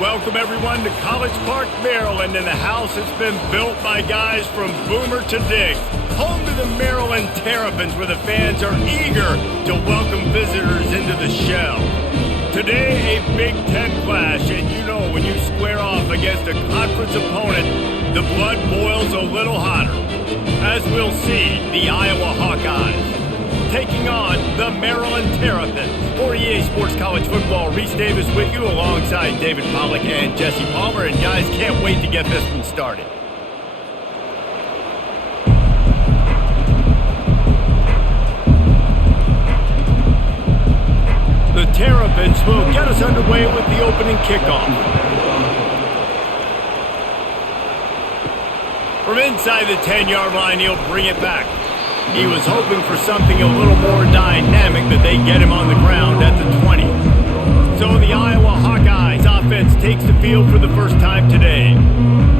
Welcome everyone to College Park, Maryland, and the house has been built by guys from Boomer to Diggs. Home to the Maryland Terrapins, where the fans are eager to welcome visitors into the shell. Today, a Big Ten clash, and you know when you square off against a conference opponent, the blood boils a little hotter. As we'll see, the Iowa Hawkeyes taking on the Maryland Terrapins. For EA Sports College Football, Reese Davis with you alongside David Pollack and Jesse Palmer. And guys, can't wait to get this one started. The Terrapins will get us underway with the opening kickoff. From inside the 10-yard line, he'll bring it back. He was hoping for something a little more dynamic, but they get him on the ground at the 20. So the Iowa Hawkeyes offense takes the field for the first time today.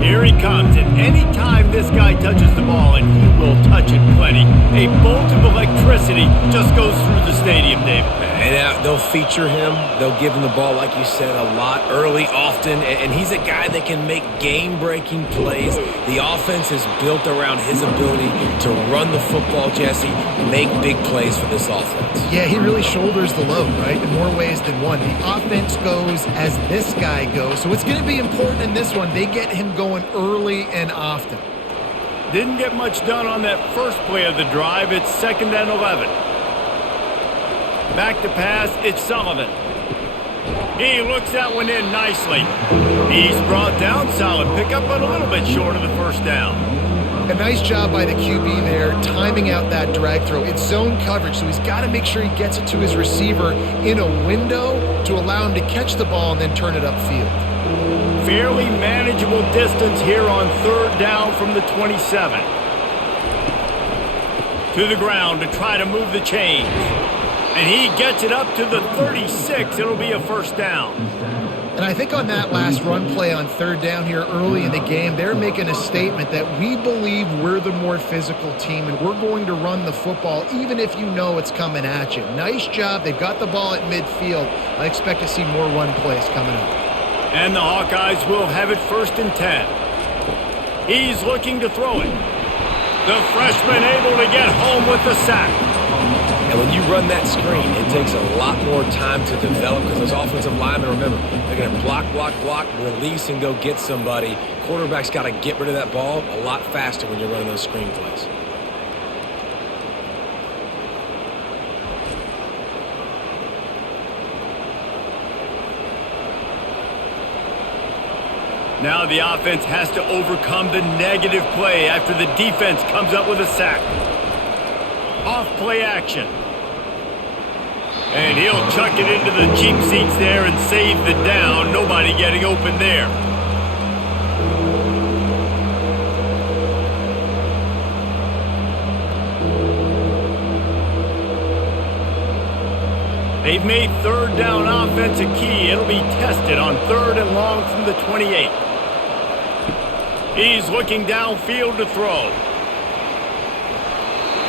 Here he comes, and anytime this guy touches the ball, and he will touch it plenty, a bolt of electricity just goes through the stadium, David. And they'll feature him. They'll give him the ball, like you said, a lot, early, often. And he's a guy that can make game-breaking plays. The offense is built around his ability to run the football, Jesse, make big plays for this offense. Yeah, he really shoulders the load, right, in more ways than one. The offense goes as this guy goes. So it's going to be important in this one. They get him going early and often. Didn't get much done on that first play of the drive. It's 2nd and 11. Back to pass, it's Sullivan. He looks that one in nicely. He's brought down, solid pickup, but a little bit short of the first down. A nice job by the QB there, timing out that drag throw. It's zone coverage, so he's got to make sure he gets it to his receiver in a window to allow him to catch the ball and then turn it upfield. Fairly manageable distance here on 3rd down from the 27. To the ground to try to move the chains. And he gets it up to the 36. It'll be a first down. And I think on that last run play on 3rd down here early in the game, they're making a statement that we believe we're the more physical team and we're going to run the football even if you know it's coming at you. Nice job. They've got the ball at midfield. I expect to see more run plays coming up. And the Hawkeyes will have it 1st and 10. He's looking to throw it. The freshman able to get home with the sack. And when you run that screen, it takes a lot more time to develop because those offensive linemen, remember, they're going to block, release, and go get somebody. Quarterback's got to get rid of that ball a lot faster when you're running those screen plays. Now the offense has to overcome the negative play after the defense comes up with a sack. Off play action. And he'll chuck it into the cheap seats there and save the down. Nobody getting open there. They've made 3rd down offense a key. It'll be tested on 3rd and long from the 28. He's looking downfield to throw.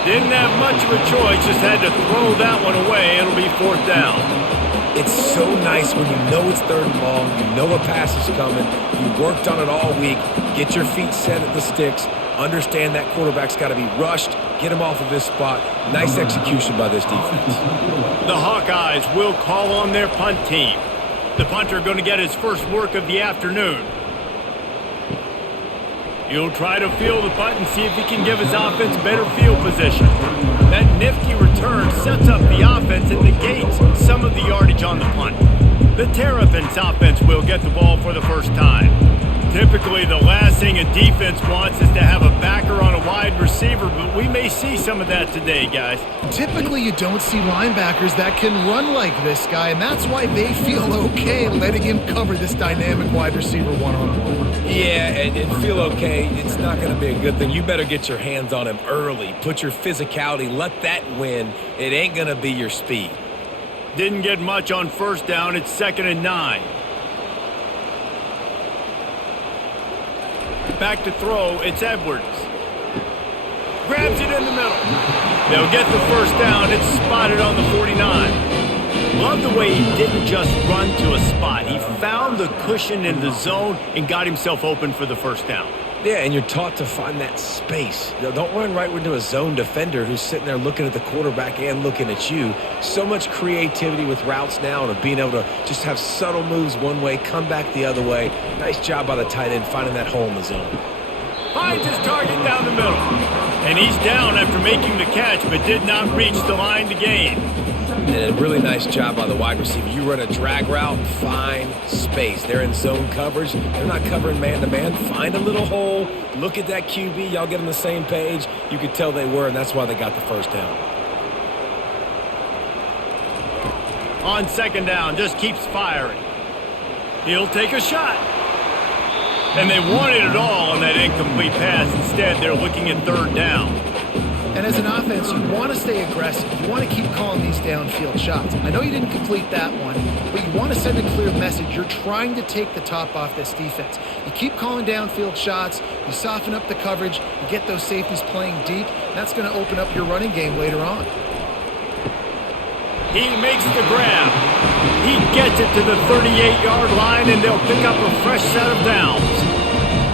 Didn't have much of a choice, just had to throw that one away. It'll be 4th down. It's so nice when you know it's 3rd and long, you know a pass is coming, you worked on it all week, get your feet set at the sticks, understand that quarterback's got to be rushed, get him off of his spot. Nice execution by this defense. The Hawkeyes will call on their punt team. The punter going to get his first work of the afternoon. He'll try to field the punt and see if he can give his offense better field position. That nifty return sets up the offense and negates some of the yardage on the punt. The Terrapins offense will get the ball for the first time. Typically, the last thing a defense wants is to have a backer on a wide receiver, but we may see some of that today, guys. Typically, you don't see linebackers that can run like this guy, and that's why they feel okay letting him cover this dynamic wide receiver one-on-one. Yeah, and feel okay. It's not going to be a good thing. You better get your hands on him early. Put your physicality. Let that win. It ain't going to be your speed. Didn't get much on 1st down. It's 2nd and 9. Back to throw, it's Edwards. Grabs it in the middle. They'll get the first down. It's spotted on the 49. Love the way he didn't just run to a spot. He found the cushion in the zone and got himself open for the first down. Yeah, and you're taught to find that space. Don't run right into a zone defender who's sitting there looking at the quarterback and looking at you. So much creativity with routes now and being able to just have subtle moves one way, come back the other way. Nice job by the tight end finding that hole in the zone. Finds his target down the middle. And he's down after making the catch, but did not reach the line to gain. And a really nice job by the wide receiver. You run a drag route, find space. They're in zone coverage. They're not covering man-to-man. Find a little hole. Look at that QB. Y'all get on the same page. You could tell they were, and that's why they got the first down. On second down, just keeps firing. He'll take a shot. And they wanted it all on that incomplete pass. Instead, they're looking at third down. And as an offense, you want to stay aggressive. You want to keep calling these downfield shots. I know you didn't complete that one, but you want to send a clear message. You're trying to take the top off this defense. You keep calling downfield shots. You soften up the coverage. You get those safeties playing deep. That's going to open up your running game later on. He makes the grab. He gets it to the 38-yard line, and they'll pick up a fresh set of downs.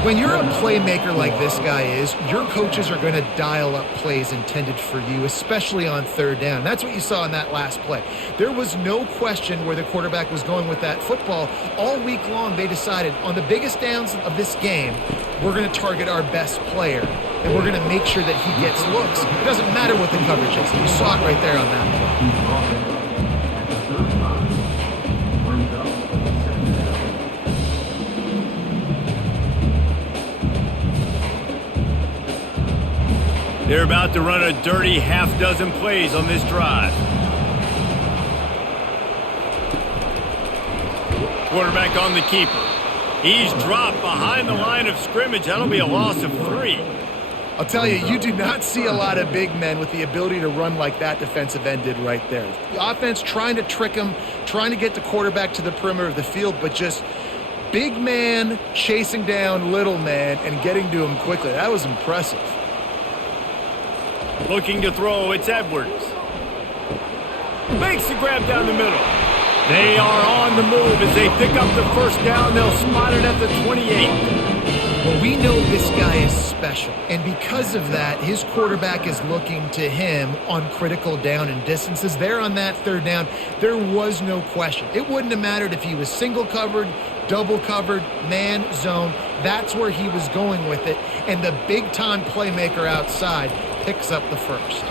When you're a playmaker like this guy is, your coaches are going to dial up plays intended for you, especially on third down. That's what you saw in that last play. There was no question where the quarterback was going with that football. All week long, they decided on the biggest downs of this game, we're going to target our best player, and we're going to make sure that he gets looks. It doesn't matter what the coverage is. You saw it right there on that play. They're about to run a dirty half-dozen plays on this drive. Quarterback on the keeper. He's dropped behind the line of scrimmage. That'll be a loss of 3. I'll tell you, you do not see a lot of big men with the ability to run like that defensive end did right there. The offense trying to trick him, trying to get the quarterback to the perimeter of the field, but just big man chasing down little man and getting to him quickly. That was impressive. Looking to throw, it's Edwards. Makes the grab down the middle. They are on the move as they pick up the first down. They'll spot it at the 28. Well, we know this guy is special, and because of that, his quarterback is looking to him on critical down and distances. There on that third down, there was no question. It wouldn't have mattered if he was single covered, double covered, man, zone. That's where he was going with it, and the big-time playmaker outside picks up the first.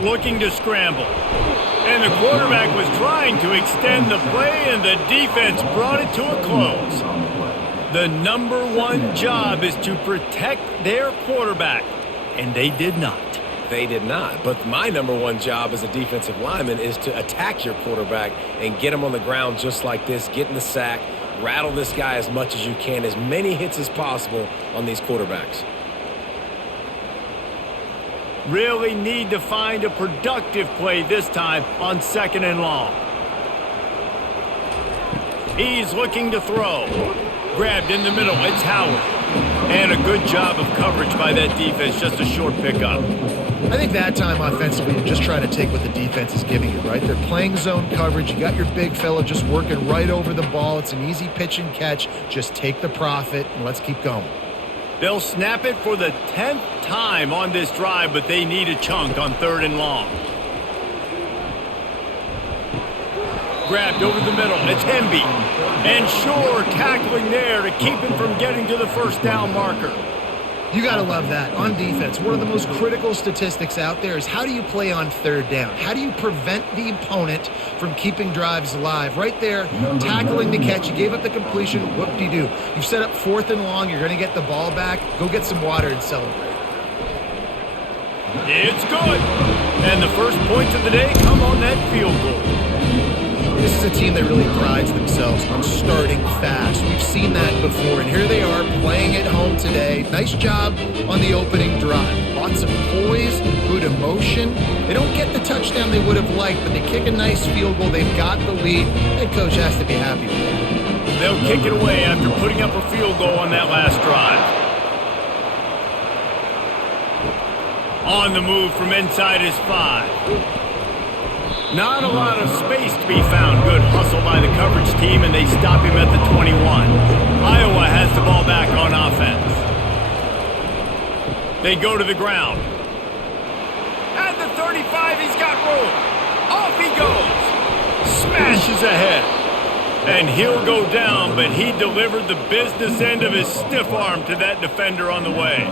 Looking to scramble. And the quarterback was trying to extend the play, and the defense brought it to a close. The number one job is to protect their quarterback, and they did not. They did not. But my number one job as a defensive lineman is to attack your quarterback and get him on the ground just like this, get in the sack, rattle this guy as much as you can, as many hits as possible on these quarterbacks. Really need to find a productive play this time on second and long. He's looking to throw. Grabbed in the middle, it's Howard. And a good job of coverage by that defense, just a short pickup. I think that time offensively, you're just trying to take what the defense is giving you, right? They're playing zone coverage. You got your big fella just working right over the ball. It's an easy pitch and catch. Just take the profit and let's keep going. They'll snap it for the 10th time on this drive, but they need a chunk on third and long. Grabbed over the middle, it's Hemby. And Shore tackling there to keep him from getting to the first down marker. You got to love that. On defense, one of the most critical statistics out there is how do you play on third down? How do you prevent the opponent from keeping drives alive? Right there, tackling the catch. You gave up the completion. Whoop-de-doo. You've set up fourth and long. You're going to get the ball back. Go get some water and celebrate. It's good. And the first points of the day come on that field goal. This is a team that really prides themselves on starting fast. We've seen that before, and here they are playing at home today. Nice job on the opening drive. Lots of poise, good emotion. They don't get the touchdown they would have liked, but they kick a nice field goal. They've got the lead. Head coach has to be happy with that. They'll kick it away after putting up a field goal on that last drive. On the move from inside his 5. Not a lot of space to be found. Good hustle by the coverage team, and they stop him at the 21. Iowa has the ball back on offense. They go to the ground. At the 35, he's got room. Off he goes. Smashes ahead. And he'll go down, but he delivered the business end of his stiff arm to that defender on the way.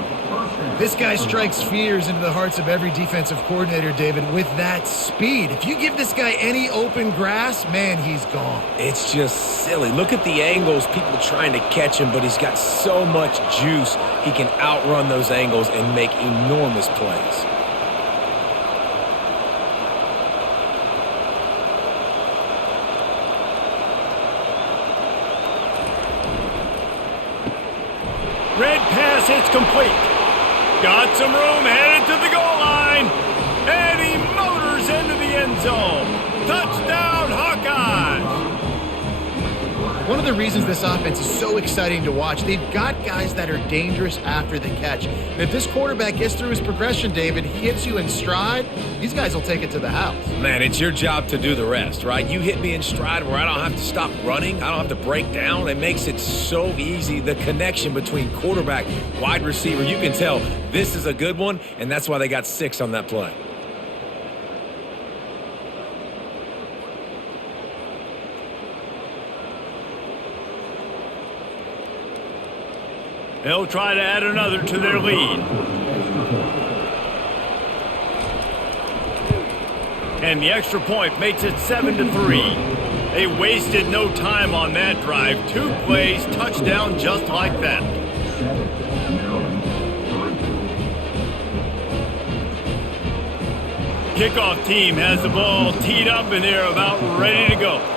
This guy strikes fears into the hearts of every defensive coordinator, David, with that speed. If you give this guy any open grass, man, he's gone. It's just silly. Look at the angles, people trying to catch him, but he's got so much juice. He can outrun those angles and make enormous plays. Red pass, it's complete. Got some room, headed to the goal line. And he motors into the end zone. Touchdown, Hawkeyes! One of the reasons this offense is so exciting to watch, they've got guys that are dangerous after the catch. And if this quarterback gets through his progression, David, hits you in stride, these guys will take it to the house. Man, it's your job to do the rest, right? You hit me in stride where I don't have to stop running. I don't have to break down. It makes it so easy. The connection between quarterback, wide receiver, you can tell this is a good one, and that's why they got 6 on that play. They'll try to add another to their lead. And the extra point makes it 7-3. They wasted no time on that drive. 2 plays, touchdown just like that. Kickoff team has the ball teed up and they're about ready to go.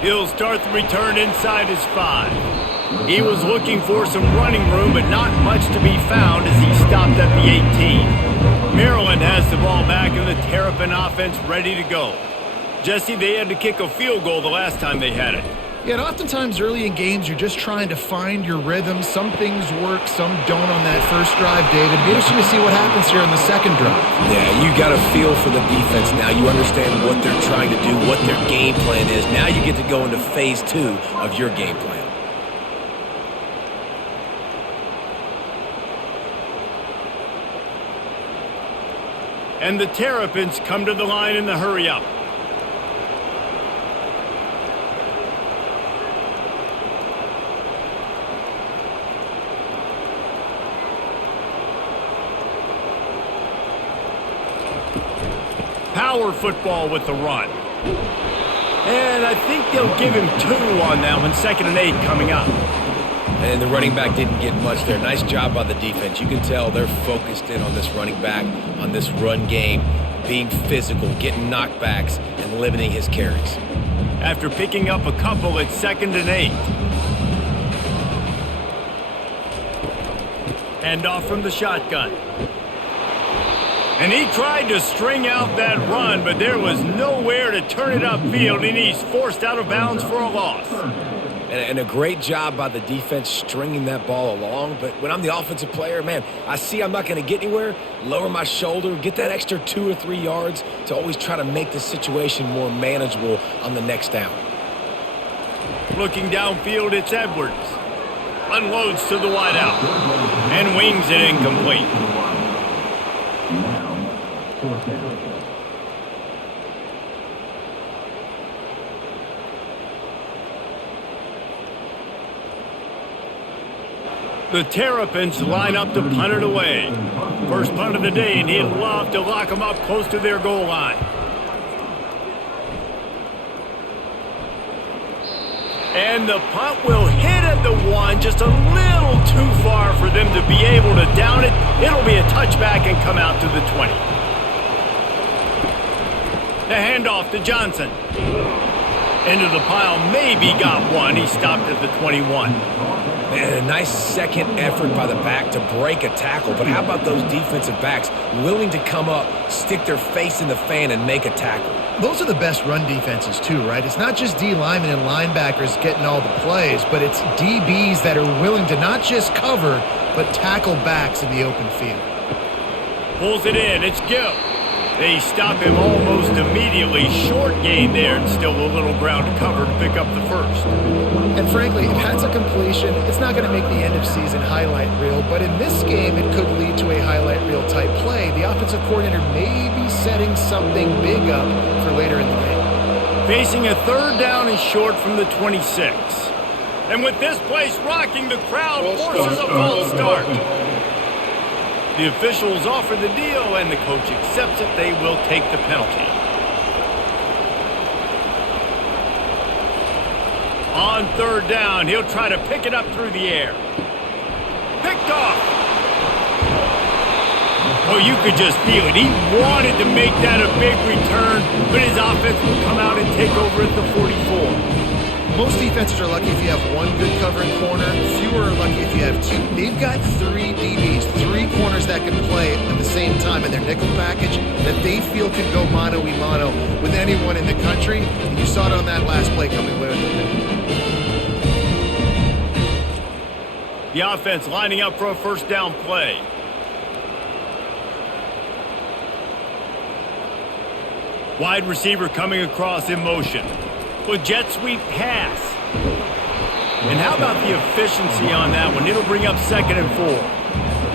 He'll start the return inside his 5. He was looking for some running room, but not much to be found as he stopped at the 18. Maryland has the ball back and the Terrapin offense ready to go. Jesse, they had to kick a field goal the last time they had it. Yeah, and oftentimes early in games, you're just trying to find your rhythm. Some things work, some don't on that first drive, David. It'll be interesting to see what happens here on the second drive. Yeah, you got a feel for the defense now. You understand what they're trying to do, what their game plan is. Now you get to go into phase 2 of your game plan. And the Terrapins come to the line in the hurry-up. Power football with the run. And I think they'll give him 2 on that one. 2nd and 8 coming up. And the running back didn't get much there. Nice job by the defense. You can tell they're focused in on this running back, on this run game, being physical, getting knockbacks, and limiting his carries. After picking up a couple, it's 2nd and 8. Hand off from the shotgun. And he tried to string out that run, but there was nowhere to turn it upfield, and he's forced out of bounds for a loss. And a great job by the defense stringing that ball along. But when I'm the offensive player, man, I see I'm not going to get anywhere, lower my shoulder, get that extra 2 or 3 yards to always try to make the situation more manageable on the next down. Looking downfield, it's Edwards. Unloads to the wideout and wings it incomplete. The Terrapins line up to punt it away. First punt of the day, and he'd love to lock them up close to their goal line. And the punt will hit at the 1, just a little too far for them to be able to down it. It'll be a touchback and come out to the 20. The handoff to Johnson. Into the pile, maybe got one. He stopped at the 21. And a nice second effort by the back to break a tackle. But how about those defensive backs willing to come up, stick their face in the fan, and make a tackle? Those are the best run defenses too, right? It's not just D linemen and linebackers getting all the plays, but it's DBs that are willing to not just cover, but tackle backs in the open field. Pulls it in. It's Gill. They stop him almost immediately. Short gain there, and still a little ground to cover to pick up the first. And frankly, if that's a completion, it's not going to make the end-of-season highlight reel. But in this game, it could lead to a highlight reel type play. The offensive coordinator may be setting something big up for later in the game. Facing a third down and short from the 26. And with this place rocking, the crowd forces a false start. The officials offer the deal, and the coach accepts it. They will take the penalty. On third down, he'll try to pick it up through the air. Picked off. Oh, you could just feel it. He wanted to make that a big return, but his offense will come out and take over at the 44. Most defenses are lucky if you have one good covering corner. Fewer are lucky if you have two. They've got three DBs, three corners that can play at the same time in their nickel package that they feel can go mano-a-mano with anyone in the country. And you saw it on that last play coming away with the pick. The offense lining up for a first down play. Wide receiver coming across in motion. Well, jet sweep pass. And how about the efficiency on that one? It'll bring up 2nd and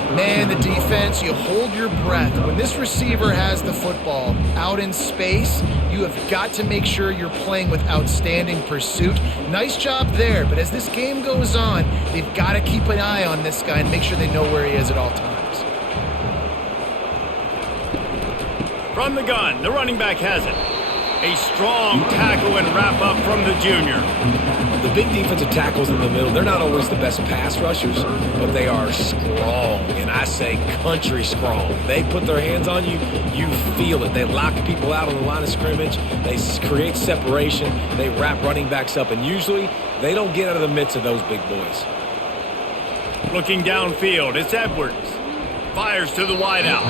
4. Man, the defense, you hold your breath. When this receiver has the football out in space, you have got to make sure you're playing with outstanding pursuit. Nice job there, but as this game goes on, they've got to keep an eye on this guy and make sure they know where he is at all times. From the gun, the running back has it. A strong tackle and wrap up from the junior. The big defensive tackles in the middle, they're not always the best pass rushers, but they are strong, and I say country strong. They put their hands on you, you feel it. They lock people out on the line of scrimmage. They create separation. They wrap running backs up, and usually they don't get out of the midst of those big boys. Looking downfield, it's Edwards. Fires to the wideout.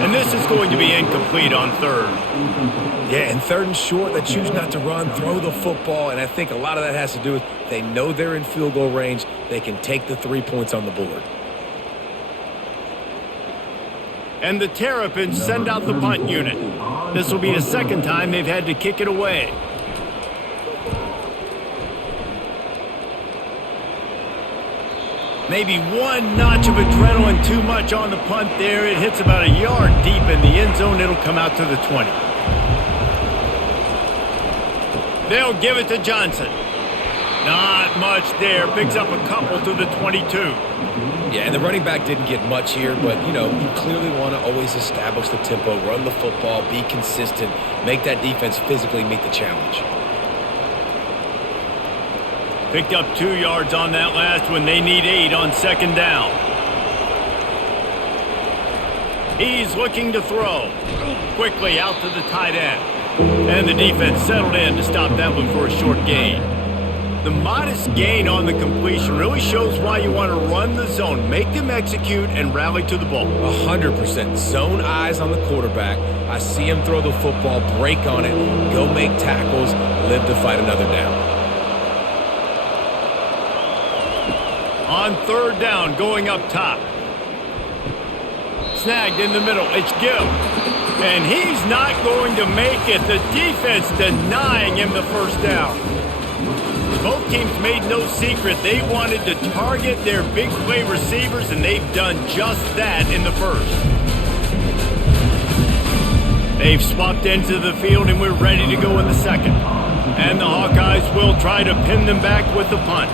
And this is going to be incomplete on third. Yeah, and third and short, they choose not to run, throw the football, and I think a lot of that has to do with they know they're in field goal range. They can take the 3 points on the board. And the Terrapins send out the punt unit. This will be the second time they've had to kick it away. Maybe one notch of adrenaline too much on the punt there. It hits about a yard deep in the end zone. It'll come out to the 20. They'll give it to Johnson. Not much there. Picks up a couple to the 22. Yeah, and the running back didn't get much here, but, you clearly want to always establish the tempo, run the football, be consistent, make that defense physically meet the challenge. Picked up 2 yards on that last one. They need 8 on second down. He's looking to throw. Quickly out to the tight end. And the defense settled in to stop that one for a short gain. The modest gain on the completion really shows why you want to run the zone. Make them execute and rally to the ball. 100%. Zone eyes on the quarterback. I see him throw the football, break on it, go make tackles, live to fight another down. On third down, going up top. Snagged in the middle. It's Gill. And he's not going to make it. The defense denying him the first down. Both teams made no secret. They wanted to target their big play receivers, and they've done just that in the first. They've swapped into the field, and we're ready to go in the second. And the Hawkeyes will try to pin them back with the punt.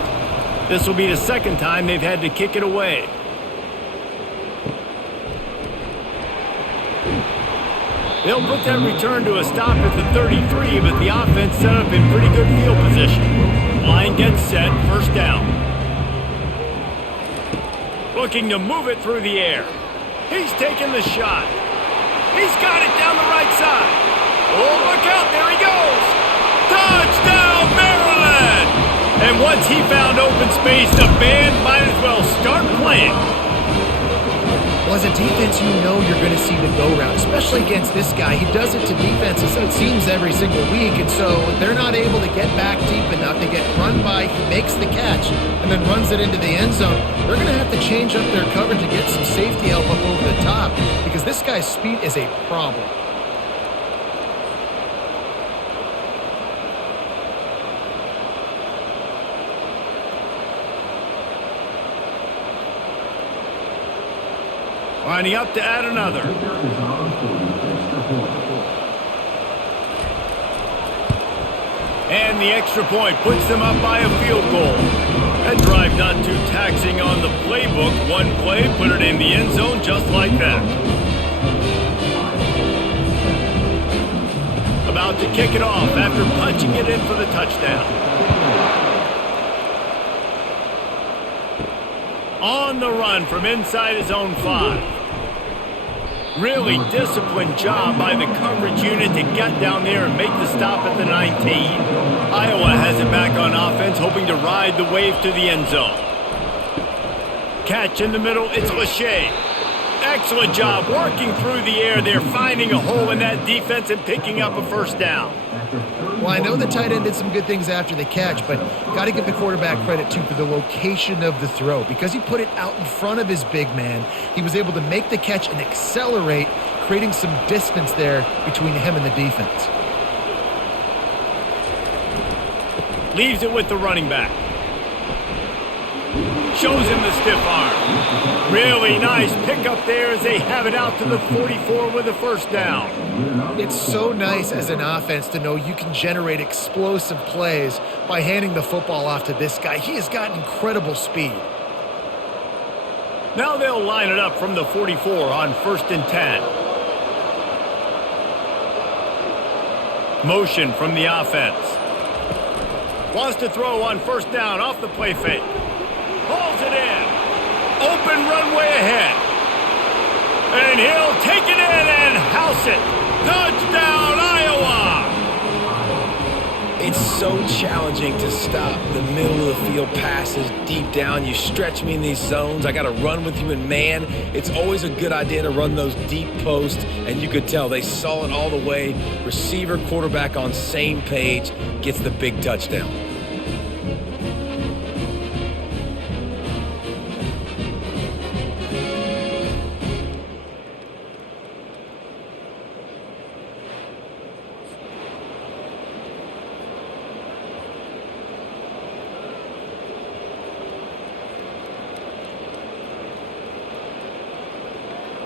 This will be the second time they've had to kick it away. They'll put that return to a stop at the 33, but the offense set up in pretty good field position. Line gets set, first down. Looking to move it through the air. He's taking the shot. He's got it down the right side. Oh, look out, there he goes. Touchdown, Maryland! And once he found open space, the band might as well start playing. Well, Well, as a defense, you know you're going to see the go-route, especially against this guy. He does it to defenses, it seems, every single week, and so they're not able to get back deep enough. They get run by, he makes the catch, and then runs it into the end zone. They're going to have to change up their coverage and get some safety help up over the top because this guy's speed is a problem. Lining up to add another. And the extra point puts them up by a field goal. That drive not too taxing on the playbook. One play, put it in the end zone just like that. About to kick it off after punching it in for the touchdown. On the run from inside his own 5. Really disciplined job by the coverage unit to get down there and make the stop at the 19. Iowa has it back on offense, hoping to ride the wave to the end zone. Catch in the middle, it's Lachey. Excellent job working through the air there, finding a hole in that defense and picking up a first down. Well, I know the tight end did some good things after the catch, but got to give the quarterback credit, too, for the location of the throw. Because he put it out in front of his big man, he was able to make the catch and accelerate, creating some distance there between him and the defense. Leaves it with the running back. Shows him the stiff arm. Really nice pickup there as they have it out to the 44 with a first down. It's so nice as an offense to know you can generate explosive plays by handing the football off to this guy. He has got incredible speed. Now they'll line it up from the 44 on 1st and 10. Motion from the offense. Wants to throw on 1st down off the play fake. Pulls it in. Open runway ahead. And he'll take it in and house it. Touchdown, Iowa! It's so challenging to stop the middle of the field passes deep down. You stretch me in these zones. I got to run with you in man. It's always a good idea to run those deep posts, and you could tell they saw it all the way. Receiver, quarterback on same page, gets the big touchdown.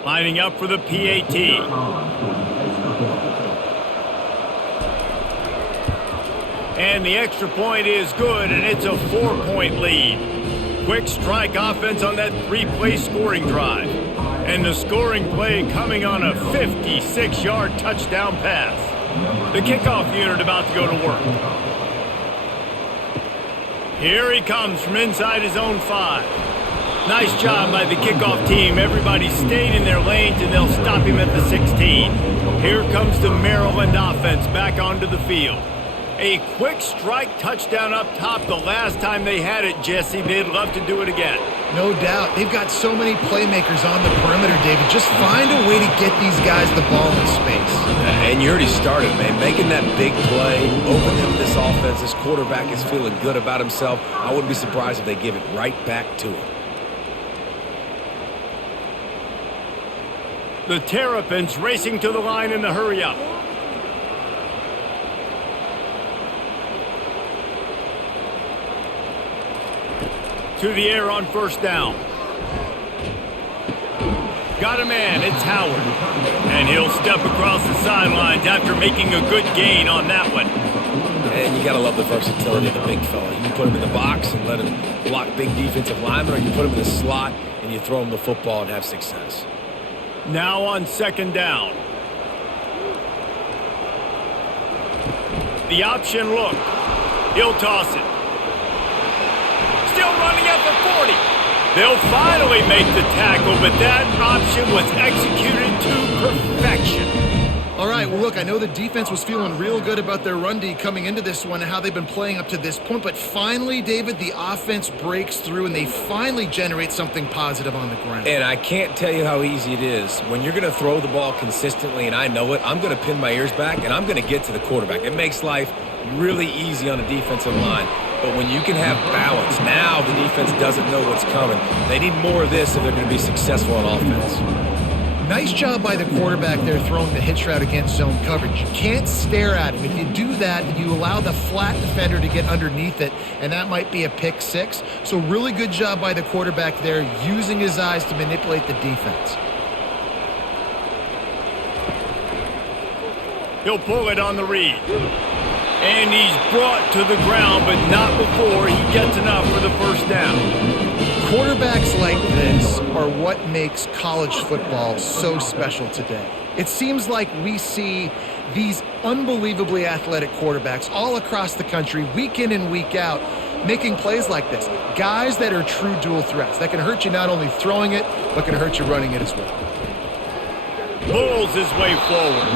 Lining up for the PAT. And the extra point is good, and it's a 4-point lead. Quick strike offense on that 3-play scoring drive. And the scoring play coming on a 56-yard touchdown pass. The kickoff unit about to go to work. Here he comes from inside his own 5. Nice job by the kickoff team. Everybody stayed in their lanes, and they'll stop him at the 16. Here comes the Maryland offense back onto the field. A quick strike touchdown up top the last time they had it, Jesse. They'd love to do it again. No doubt. They've got so many playmakers on the perimeter, David. Just find a way to get these guys the ball in space. And you already started, man. Making that big play, opening up this offense. This quarterback is feeling good about himself. I wouldn't be surprised if they give it right back to him. The Terrapins racing to the line in the hurry-up. To the air on 1st down. Got a man, it's Howard. And he'll step across the sidelines after making a good gain on that one. And you got to love the versatility of the big fella. You can put him in the box and let him block big defensive linemen, or you put him in the slot and you throw him the football and have success. Now on 2nd down. The option look. He'll toss it. Still running at the 40. They'll finally make the tackle, but that option was executed to perfection. All right, well, look, I know the defense was feeling real good about their run D coming into this one and how they've been playing up to this point, but finally, David, the offense breaks through and they finally generate something positive on the ground. And I can't tell you how easy it is. When you're going to throw the ball consistently, and I know it, I'm going to pin my ears back and I'm going to get to the quarterback. It makes life really easy on a defensive line. But when you can have balance, now the defense doesn't know what's coming. They need more of this if they're going to be successful on offense. Nice job by the quarterback there throwing the hitch route against zone coverage. You can't stare at him. If you do that, then you allow the flat defender to get underneath it, and that might be a pick six. So really good job by the quarterback there, using his eyes to manipulate the defense. He'll pull it on the read. And he's brought to the ground, but not before he gets enough for the first down. Quarterbacks like this are what makes college football so special today. It seems like we see these unbelievably athletic quarterbacks all across the country, week in and week out, making plays like this. Guys that are true dual threats, that can hurt you not only throwing it, but can hurt you running it as well. Pulls his way forward.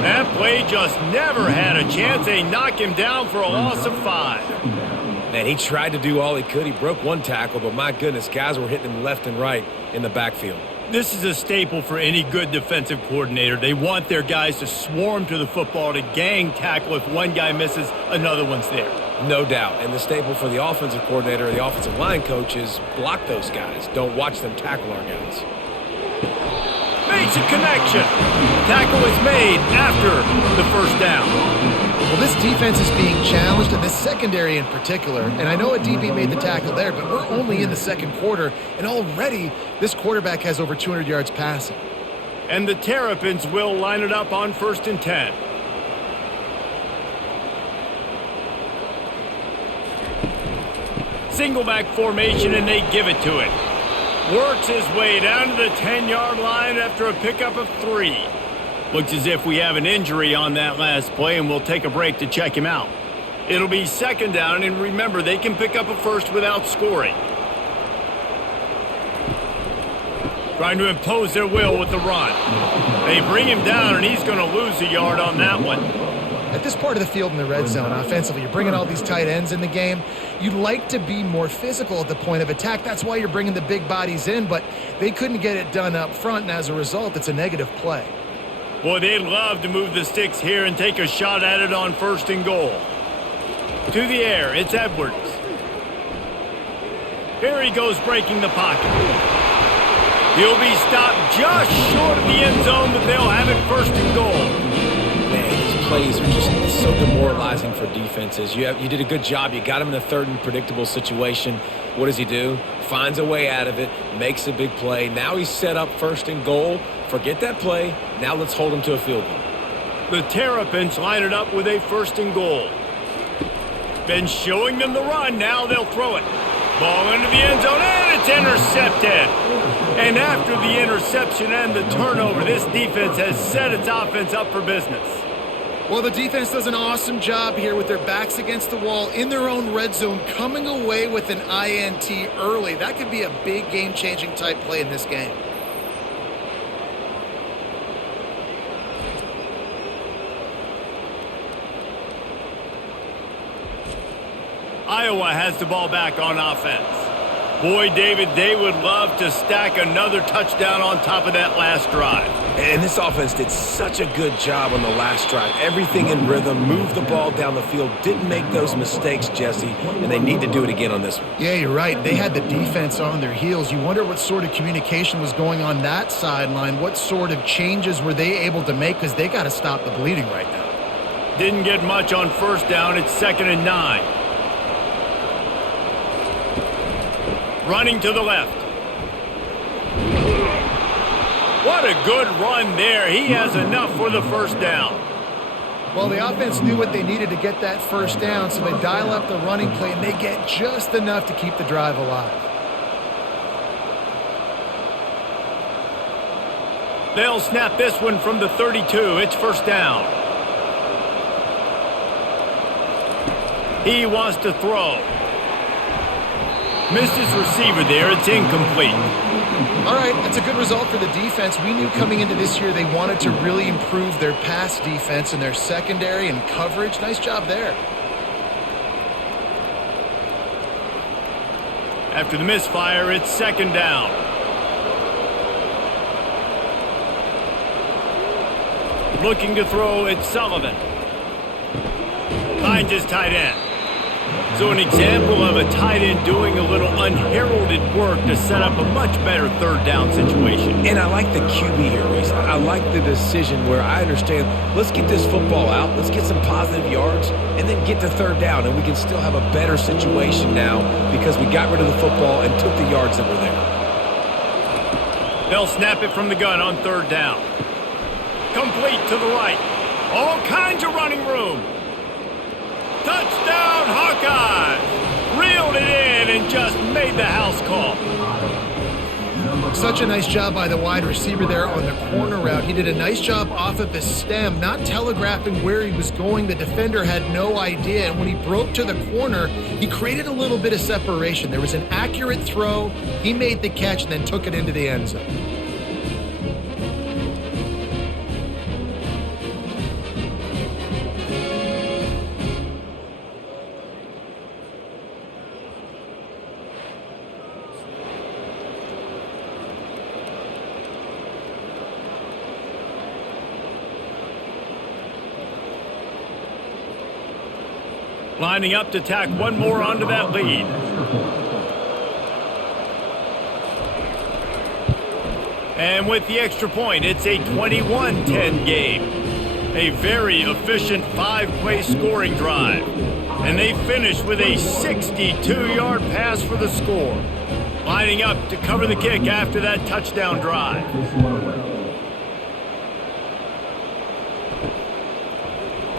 That play just never had a chance. They knock him down for a loss of 5. Man, he tried to do all he could. He broke one tackle, but my goodness, guys were hitting him left and right in the backfield. This is a staple for any good defensive coordinator. They want their guys to swarm to the football, to gang tackle. If one guy misses, another one's there. No doubt. And the staple for the offensive coordinator or the offensive line coach is block those guys. Don't watch them tackle our guys. Makes a connection. Tackle is made after the first down. Well, this defense is being challenged, and this secondary in particular. And I know a DB made the tackle there, but we're only in the second quarter, and already this quarterback has over 200 yards passing. And the Terrapins will line it up on 1st and 10. Single back formation, and they give it to it. Works his way down to the 10-yard line after a pickup of 3. Looks as if we have an injury on that last play, and we'll take a break to check him out. It'll be 2nd down, and remember, they can pick up a first without scoring. Trying to impose their will with the run. They bring him down, and he's going to lose a yard on that one. At this part of the field in the red zone, offensively, you're bringing all these tight ends in the game. You'd like to be more physical at the point of attack. That's why you're bringing the big bodies in, but they couldn't get it done up front, and as a result, it's a negative play. Boy, they'd love to move the sticks here and take a shot at it on 1st and goal. To the air, it's Edwards. Here he goes, breaking the pocket. He'll be stopped just short of the end zone, but they'll have it 1st and goal. Man, these plays are just so demoralizing for defenses. You did a good job. You got him in a 3rd and predictable situation. What does he do? Finds a way out of it, makes a big play. Now he's set up 1st and goal. Forget that play. Now let's hold him to a field goal. The Terrapins line it up with a 1st and goal. Been showing them the run. Now they'll throw it. Ball into the end zone, and it's intercepted. And after the interception and the turnover, this defense has set its offense up for business. Well, the defense does an awesome job here with their backs against the wall in their own red zone, coming away with an INT early. That could be a big game-changing type play in this game. Iowa has the ball back on offense. Boy, David, they would love to stack another touchdown on top of that last drive. And this offense did such a good job on the last drive. Everything in rhythm, moved the ball down the field, didn't make those mistakes, Jesse, and they need to do it again on this one. Yeah, you're right. They had the defense on their heels. You wonder what sort of communication was going on that sideline. What sort of changes were they able to make, because they got to stop the bleeding right now. Didn't get much on 1st down. It's 2nd and 9. Running to the left. What a good run there. He has enough for the 1st down. Well, the offense knew what they needed to get that 1st down, so they dial up the running play, and they get just enough to keep the drive alive. They'll snap this one from the 32. It's 1st down. He wants to throw. Missed his receiver there. It's incomplete. All right, that's a good result for the defense. We knew coming into this year they wanted to really improve their pass defense and their secondary and coverage. Nice job there. After the misfire, it's second down. Looking to throw, it's Sullivan. Finds his tight end. So an example of a tight end doing a little unheralded work to set up a much better third down situation. And I like the QB here, Reese. I like the decision where I understand, let's get this football out, let's get some positive yards, and then get to third down, and we can still have a better situation now because we got rid of the football and took the yards that were there. They'll snap it from the gun on third down. Complete to the right. All kinds of running room. Touchdown, Hawkeyes! Reeled it in and just made the house call. Such a nice job by the wide receiver there on the corner route. He did a nice job off of the stem, not telegraphing where he was going. The defender had no idea, and when he broke to the corner, he created a little bit of separation. There was an accurate throw. He made the catch and then took it into the end zone. Lining up to tack one more onto that lead. And with the extra point, it's a 21-10 game. A very efficient 5-play scoring drive. And they finish with a 62-yard pass for the score. Lining up to cover the kick after that touchdown drive.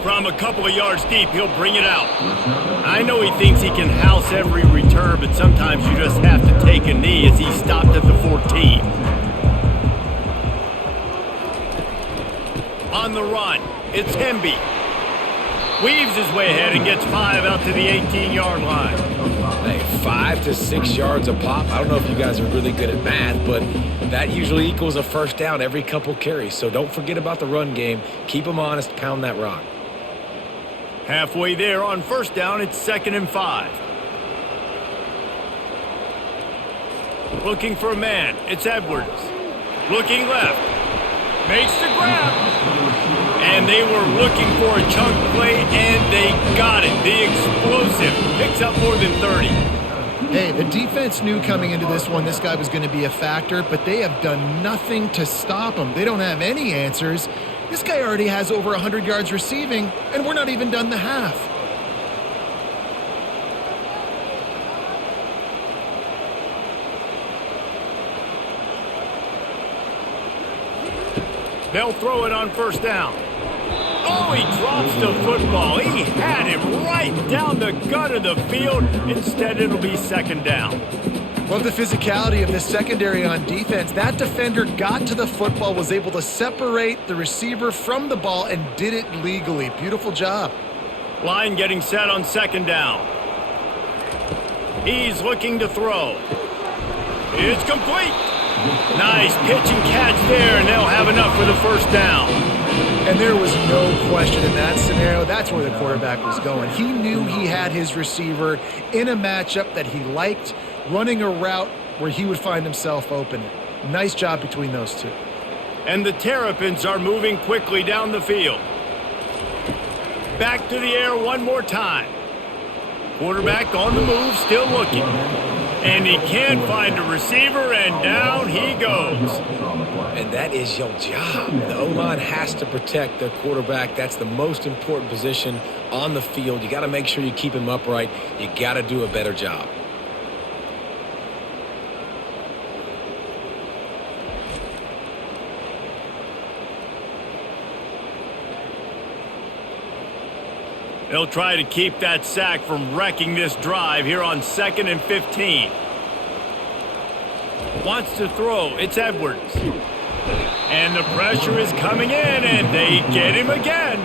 From a couple of yards deep, he'll bring it out. I know he thinks he can house every return, but sometimes you just have to take a knee as he stopped at the 14. On the run, it's Hemby. Weaves his way ahead and gets 5 out to the 18-yard line. Hey, 5 to 6 yards a pop. I don't know if you guys are really good at math, but that usually equals a first down every couple carries. So don't forget about the run game. Keep them honest, pound that rock. Halfway there on first down, it's 2nd and 5. Looking for a man, it's Edwards. Looking left. Makes the grab. And they were looking for a chunk play, and they got it. The explosive picks up more than 30. Hey, the defense knew coming into this one this guy was going to be a factor, but they have done nothing to stop him. They don't have any answers. This guy already has over 100 yards receiving, and we're not even done the half. They'll throw it on first down. Oh, he drops the football. He had him right down the gut of the field. Instead, it'll be 2nd down. Love the physicality of this secondary on defense. That defender got to the football, was able to separate the receiver from the ball, and did it legally. Beautiful job. Line getting set on 2nd down. He's looking to throw. It's complete. Nice pitch and catch there, and they'll have enough for the first down. And there was no question in that scenario. That's where the quarterback was going. He knew he had his receiver in a matchup that he liked, running a route where he would find himself open. Nice job between those two. And the Terrapins are moving quickly down the field. Back to the air one more time. Quarterback on the move, still looking. And he can't find a receiver, and down he goes. And that is your job. The O-line has to protect their quarterback. That's the most important position on the field. You got to make sure you keep him upright. You got to do a better job. They'll try to keep that sack from wrecking this drive here on 2nd and 15. Wants to throw. It's Edwards. And the pressure is coming in, and they get him again.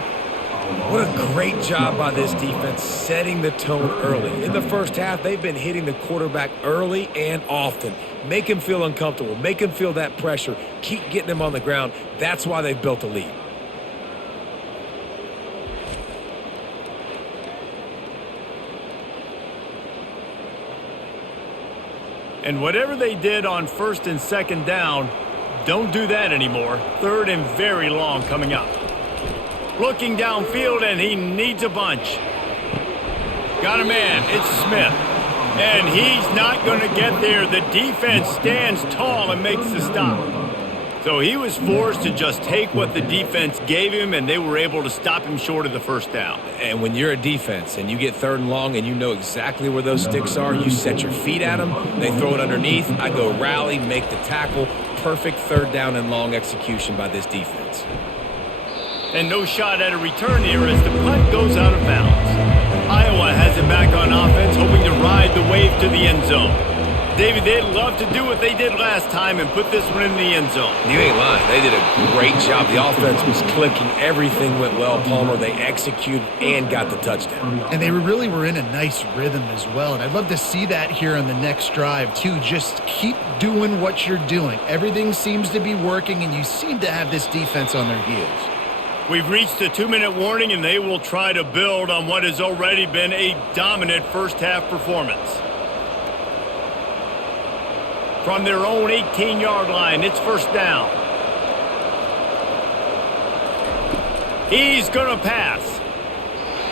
What a great job by this defense setting the tone early. In the first half, they've been hitting the quarterback early and often. Make him feel uncomfortable. Make him feel that pressure. Keep getting him on the ground. That's why they've built a lead. And whatever they did on first and second down, don't do that anymore. Third and very long coming up. Looking downfield, and he needs a bunch. Got a man. It's Smith. And he's not going to get there. The defense stands tall and makes the stop. So he was forced to just take what the defense gave him, and they were able to stop him short of the first down. And when you're a defense and you get third and long and you know exactly where those sticks are, you set your feet at them, they throw it underneath, I go rally, make the tackle. Perfect third down and long execution by this defense. And no shot at a return here as the punt goes out of bounds. Iowa has it back on offense, hoping to ride the wave to the end zone. David, they'd love to do what they did last time and put this one in the end zone. You ain't lying. They did a great job. The offense was clicking. Everything went well, Palmer. They executed and got the touchdown. And they really were in a nice rhythm as well. And I'd love to see that here on the next drive, too. Just keep doing what you're doing. Everything seems to be working, and you seem to have this defense on their heels. We've reached the 2-minute warning, and they will try to build on what has already been a dominant first-half performance. From their own 18-yard line, it's first down. He's going to pass.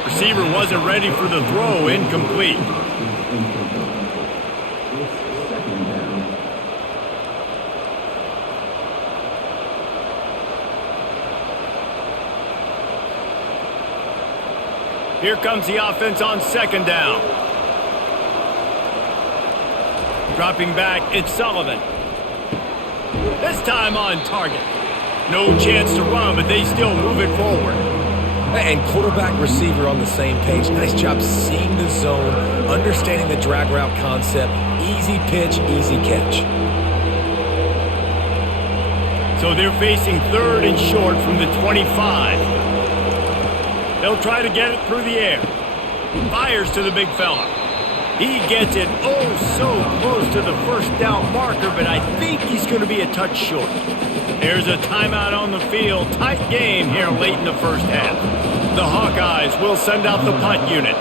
Receiver wasn't ready for the throw, incomplete. Here comes the offense on second down. Dropping back, it's Sullivan. This time on target. No chance to run, but they still move it forward. And quarterback receiver on the same page. Nice job seeing the zone, understanding the drag route concept. Easy pitch, easy catch. So they're facing third and short from the 25. They'll try to get it through the air. Fires to the big fella. He gets it so close to the first down marker, but I think he's going to be a touch short. There's a timeout on the field. Tight game here late in the first half. The Hawkeyes will send out the punt unit.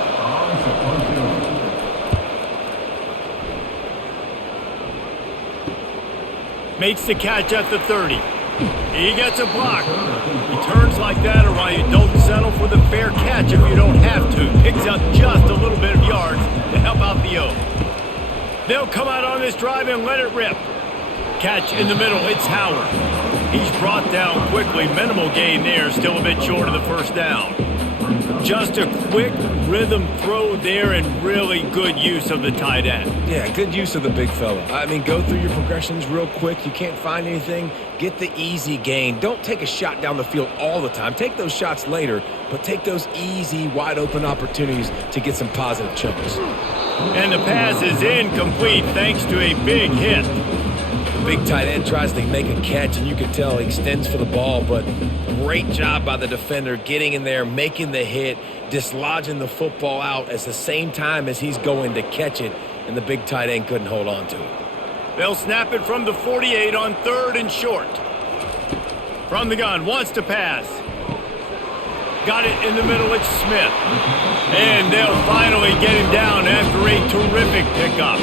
Makes the catch at the 30. He gets a block. He turns like that, or why you don't settle for the fair catch if you don't have to. Picks up just a little bit of yards to help out the O. They'll come out on this drive and let it rip. Catch in the middle, it's Howard. He's brought down quickly. Minimal gain there, still a bit short of the first down. Just a quick rhythm throw there and really good use of the tight end. Yeah, good use of the big fella. I mean, go through your progressions real quick. You can't find anything. Get the easy gain. Don't take a shot down the field all the time. Take those shots later, but take those easy, wide-open opportunities to get some positive chunks. And the pass is incomplete thanks to a big hit. Big tight end tries to make a catch, and you can tell he extends for the ball, but great job by the defender getting in there, making the hit, dislodging the football out at the same time as he's going to catch it, and the big tight end couldn't hold on to it. They'll snap it from the 48 on third and short. From the gun, wants to pass. Got it in the middle, it's Smith. And they'll finally get him down after a terrific pickup.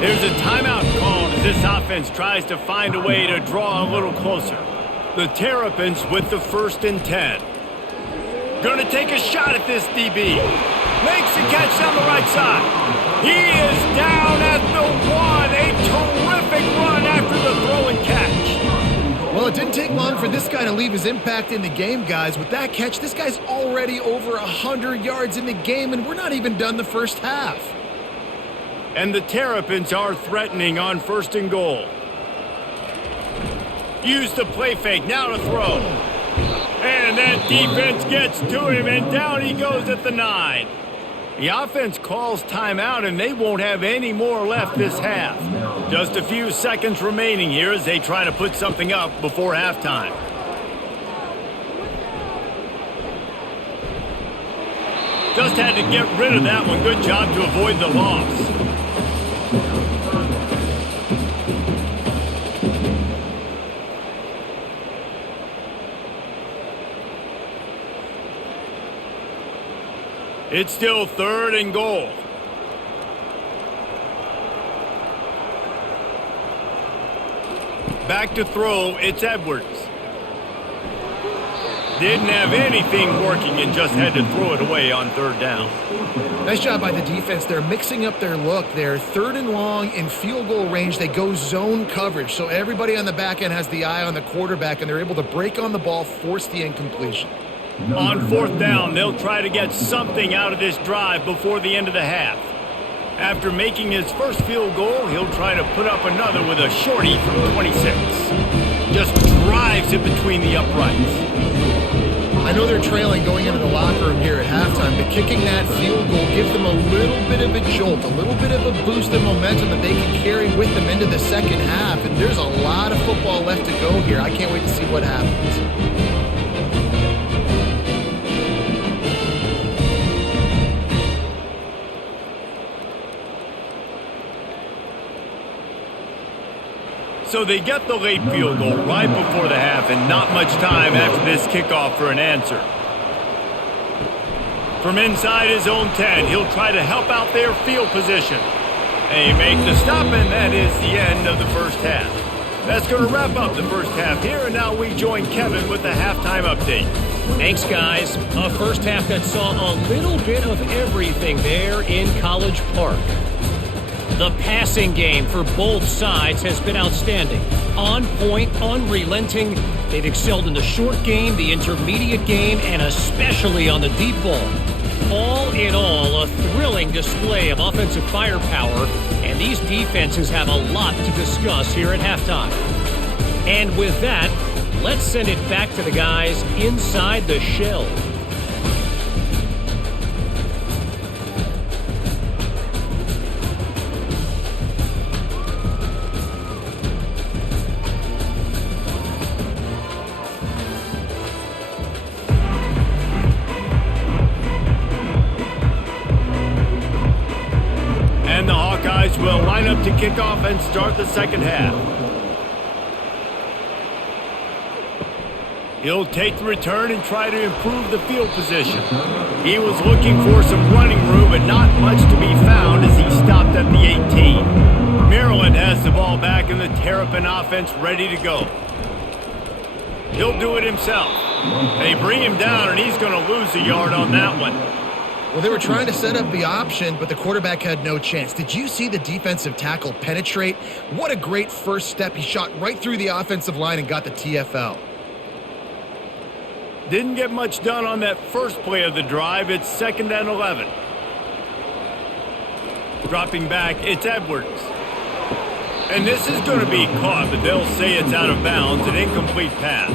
There's a timeout called as this offense tries to find a way to draw a little closer. The Terrapins with the 1st and 10. Gonna take a shot at this DB. Makes the catch down the right side. He is down at the 1. A terrific run after the throw and catch. Well, it didn't take long for this guy to leave his impact in the game, guys. With that catch, this guy's already over 100 yards in the game, and we're not even done the first half. And the Terrapins are threatening on 1st and goal. Use the play fake, now to throw. And that defense gets to him, and down he goes at the 9. The offense calls timeout, and they won't have any more left this half. Just a few seconds remaining here as they try to put something up before halftime. Just had to get rid of that one. Good job to avoid the loss. It's still 3rd and goal. Back to throw, it's Edwards. Didn't have anything working and just had to throw it away on 3rd down. Nice job by the defense. They're mixing up their look. They're 3rd and long in field goal range. They go zone coverage, so everybody on the back end has the eye on the quarterback, and they're able to break on the ball, force the incompletion. On 4th down, they'll try to get something out of this drive before the end of the half. After making his first field goal, he'll try to put up another with a shorty from 26. Just drives it between the uprights. I know they're trailing going into the locker room here at halftime, but kicking that field goal gives them a little bit of a jolt, a little bit of a boost of momentum that they can carry with them into the second half. And there's a lot of football left to go here. I can't wait to see what happens. So they get the late field goal right before the half and not much time after this kickoff for an answer. From inside his own 10, he'll try to help out their field position. They make the stop, and that is the end of the first half. That's going to wrap up the first half here, and now we join Kevin with the halftime update. Thanks, guys. A first half that saw a little bit of everything there in College Park. The passing game for both sides has been outstanding. On point, unrelenting. They've excelled in the short game, the intermediate game, and especially on the deep ball. All in all, a thrilling display of offensive firepower, and these defenses have a lot to discuss here at halftime. And with that, let's send it back to the guys inside the shell. Will line up to kick off and start the second half. He'll take the return and try to improve the field position. He was looking for some running room, but not much to be found as he stopped at the 18. Maryland has the ball back and the Terrapin offense ready to go. He'll do it himself. They bring him down, and he's going to lose a yard on that one. Well, they were trying to set up the option, but the quarterback had no chance. Did you see the defensive tackle penetrate? What a great first step. He shot right through the offensive line and got the TFL. Didn't get much done on that first play of the drive. It's 2nd and 11. Dropping back, it's Edwards. And this is going to be caught, but they'll say it's out of bounds, an incomplete pass.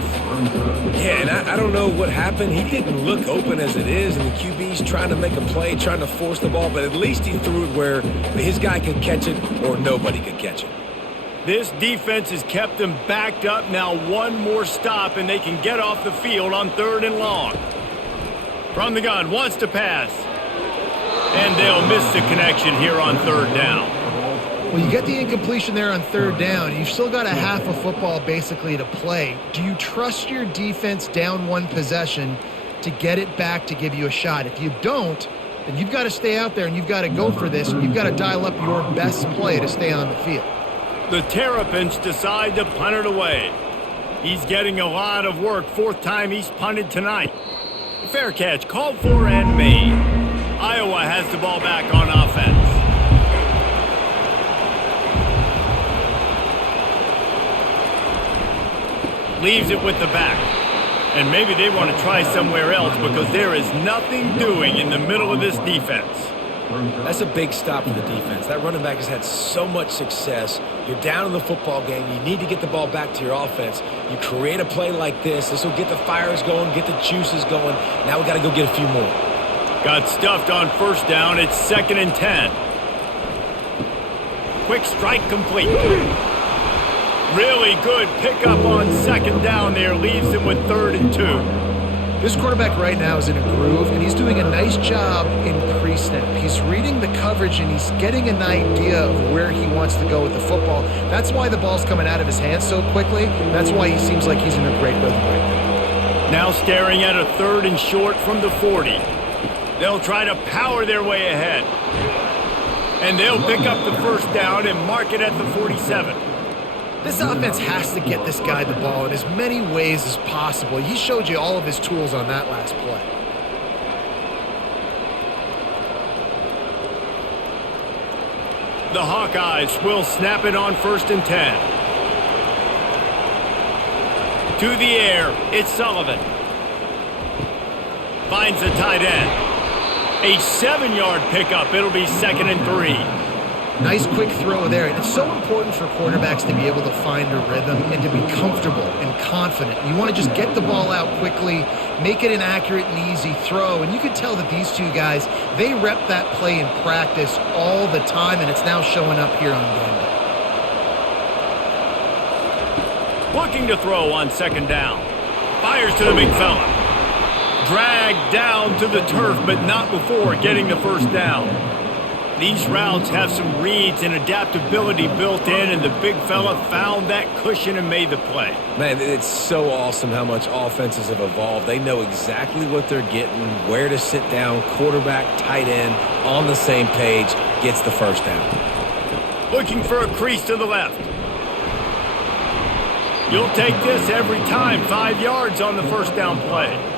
Yeah, and I don't know what happened. He didn't look open as it is, and the QB's trying to make a play, trying to force the ball, but at least he threw it where his guy could catch it or nobody could catch it. This defense has kept them backed up. Now one more stop, and they can get off the field on 3rd and long. From the gun, wants to pass. And they'll miss the connection here on 3rd down. Well, you get the incompletion there on 3rd down. You've still got a half of football basically to play. Do you trust your defense down one possession to get it back to give you a shot? If you don't, then you've got to stay out there and you've got to go for this, and you've got to dial up your best play to stay on the field. The Terrapins decide to punt it away. He's getting a lot of work. 4th time he's punted tonight. Fair catch, called for and made. Iowa has the ball back on offense. Leaves it with the back. And maybe they want to try somewhere else because there is nothing doing in the middle of this defense. That's a big stop for the defense. That running back has had so much success. You're down in the football game. You need to get the ball back to your offense. You create a play like this. This will get the fires going, get the juices going. Now we got to go get a few more. Got stuffed on 1st down. It's 2nd and 10. Quick strike complete. Really good pickup on 2nd down there. Leaves them with 3rd and 2. This quarterback right now is in a groove, and he's doing a nice job in pre-snap. He's reading the coverage, and he's getting an idea of where he wants to go with the football. That's why the ball's coming out of his hands so quickly. That's why he seems like he's in a great rhythm right now. Now staring at a 3rd and short from the 40. They'll try to power their way ahead. And they'll pick up the first down and mark it at the 47. This offense has to get this guy the ball in as many ways as possible. He showed you all of his tools on that last play. The Hawkeyes will snap it on 1st and 10. To the air, it's Sullivan. Finds the tight end. A 7-yard pickup. It'll be 2nd and 3. Nice quick throw there. And it's so important for quarterbacks to be able to find a rhythm and to be comfortable and confident. You want to just get the ball out quickly, make it an accurate and easy throw. And you can tell that these two guys, they rep that play in practice all the time, and it's now showing up here on game day. Looking to throw on 2nd down. Fires to the big fella. Dragged down to the turf, but not before getting the first down. These routes have some reads and adaptability built in, and the big fella found that cushion and made the play. Man, it's so awesome how much offenses have evolved. They know exactly what they're getting, where to sit down, quarterback, tight end, on the same page, gets the first down. Looking for a crease to the left. You'll take this every time. 5 yards on the first down play.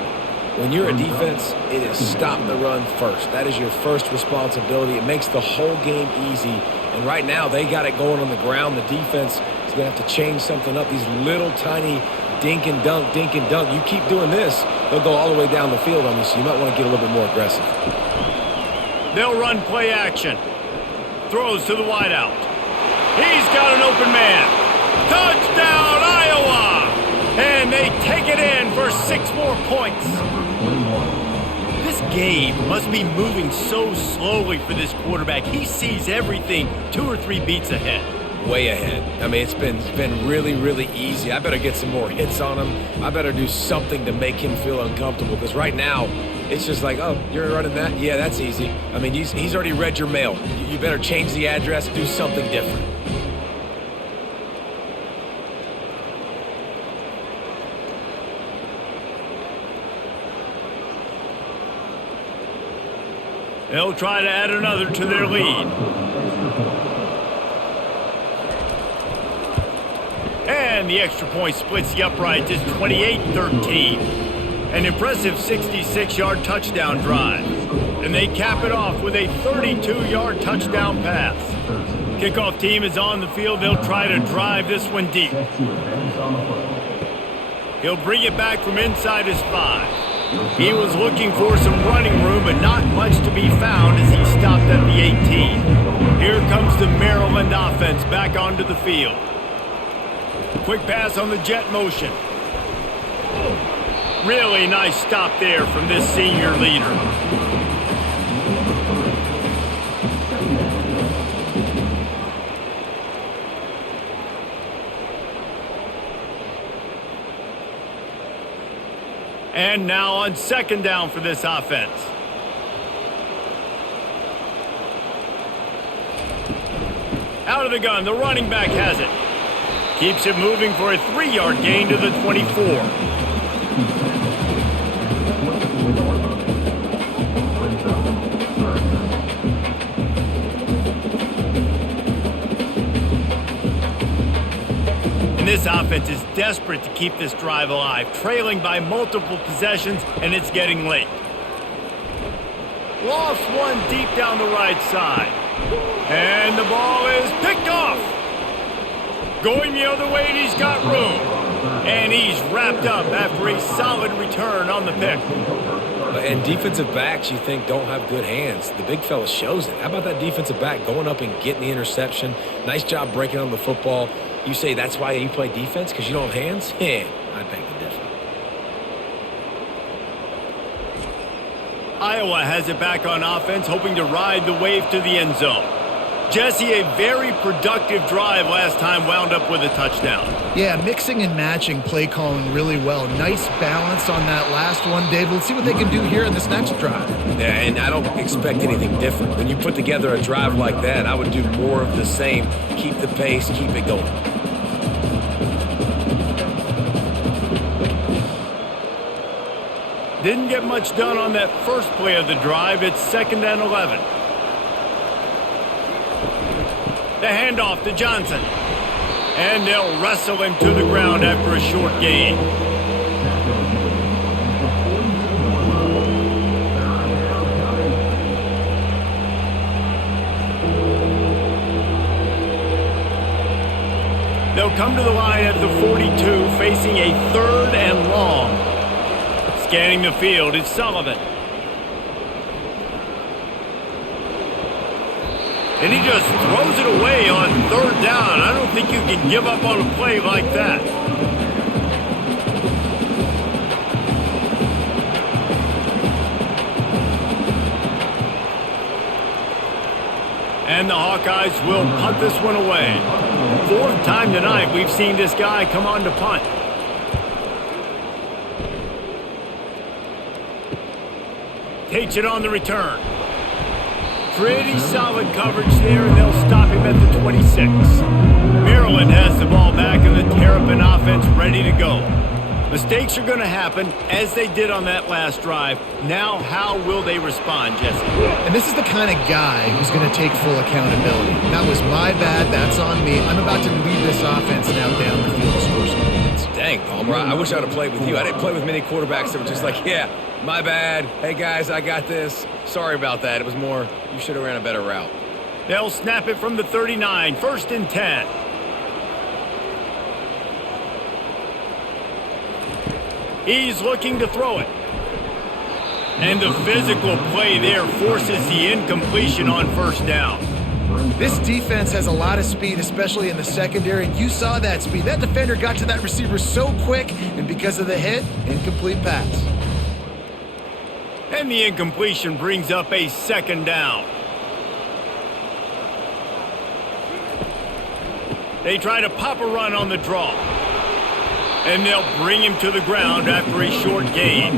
When you're a defense, it is stop the run first. That is your first responsibility. It makes the whole game easy. And right now, they got it going on the ground. The defense is going to have to change something up. These little tiny dink and dunk, dink and dunk. You keep doing this, they'll go all the way down the field on you, so you might want to get a little bit more aggressive. They'll run play action. Throws to the wideout. He's got an open man. Touchdown, Iowa! And they take it in for 6 more points. This game must be moving so slowly for this quarterback. He sees everything 2 or 3 beats ahead. Way ahead. I mean, it's been really, really easy. I better get some more hits on him. I better do something to make him feel uncomfortable, because right now, it's just like, oh, you're running that? Yeah, that's easy. I mean, he's already read your mail. You better change the address, do something different. They'll try to add another to their lead. And the extra point splits the uprights. It's 28-13. An impressive 66-yard touchdown drive. And they cap it off with a 32-yard touchdown pass. Kickoff team is on the field. They'll try to drive this one deep. He'll bring it back from inside his 5. He was looking for some running room, but not much to be found as he stopped at the 18. Here comes the Maryland offense back onto the field. Quick pass on the jet motion. Really nice stop there from this senior leader. And now on 2nd down for this offense. Out of the gun, the running back has it. Keeps it moving for a 3-yard gain to the 24. This offense is desperate to keep this drive alive, trailing by multiple possessions, and it's getting late. Lost one deep down the right side. And the ball is picked off. Going the other way, and he's got room. And he's wrapped up after a solid return on the pick. And defensive backs, you think, don't have good hands. The big fella shows it. How about that defensive back going up and getting the interception? Nice job breaking on the football. You say that's why you play defense, because you don't have hands? Yeah, I beg to differ. Iowa has it back on offense, hoping to ride the wave to the end zone. Jesse, a very productive drive last time wound up with a touchdown. Yeah, mixing and matching play calling really well. Nice balance on that last one, Dave. Let's see what they can do here in this next drive. Yeah, and I don't expect anything different. When you put together a drive like that, I would do more of the same. Keep the pace, keep it going. Didn't get much done on that first play of the drive. It's 2nd and 11. The handoff to Johnson. And they'll wrestle him to the ground after a short gain. They'll come to the line at the 42, facing a 3rd and long. Scanning the field, it's Sullivan. And he just throws it away on 3rd down. I don't think you can give up on a play like that. And the Hawkeyes will punt this one away. 4th time tonight we've seen this guy come on to punt. Takes it on the return. Pretty solid coverage there, and they'll stop him at the 26. Maryland has the ball back, and the Terrapin offense ready to go. Mistakes are going to happen, as they did on that last drive. Now, how will they respond, Jesse? And this is the kind of guy who's going to take full accountability. That was my bad. That's on me. I'm about to lead this offense now down the field to score some points. Dang, Palmer, I wish I would have played with you. I didn't play with many quarterbacks that were just like, yeah, my bad. Hey, guys, I got this. Sorry about that. It was more, you should have ran a better route. They'll snap it from the 39, 1st and 10. He's looking to throw it. And the physical play there forces the incompletion on 1st down. This defense has a lot of speed, especially in the secondary, and you saw that speed. That defender got to that receiver so quick, and because of the hit, incomplete pass. And the incompletion brings up a 2nd down. They try to pop a run on the draw. And they'll bring him to the ground after a short gain.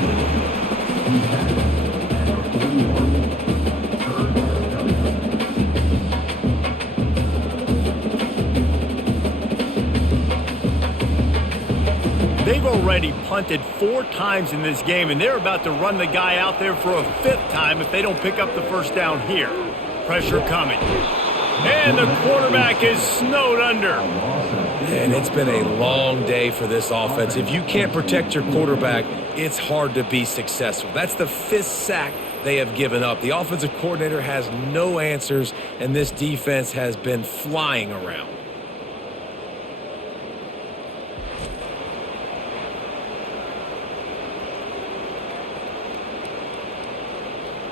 They've already punted 4 times in this game, and they're about to run the guy out there for a 5th time if they don't pick up the 1st down here. Pressure coming. And the quarterback is snowed under. And it's been a long day for this offense. If you can't protect your quarterback, it's hard to be successful. That's the 5th sack they have given up. The offensive coordinator has no answers, and this defense has been flying around.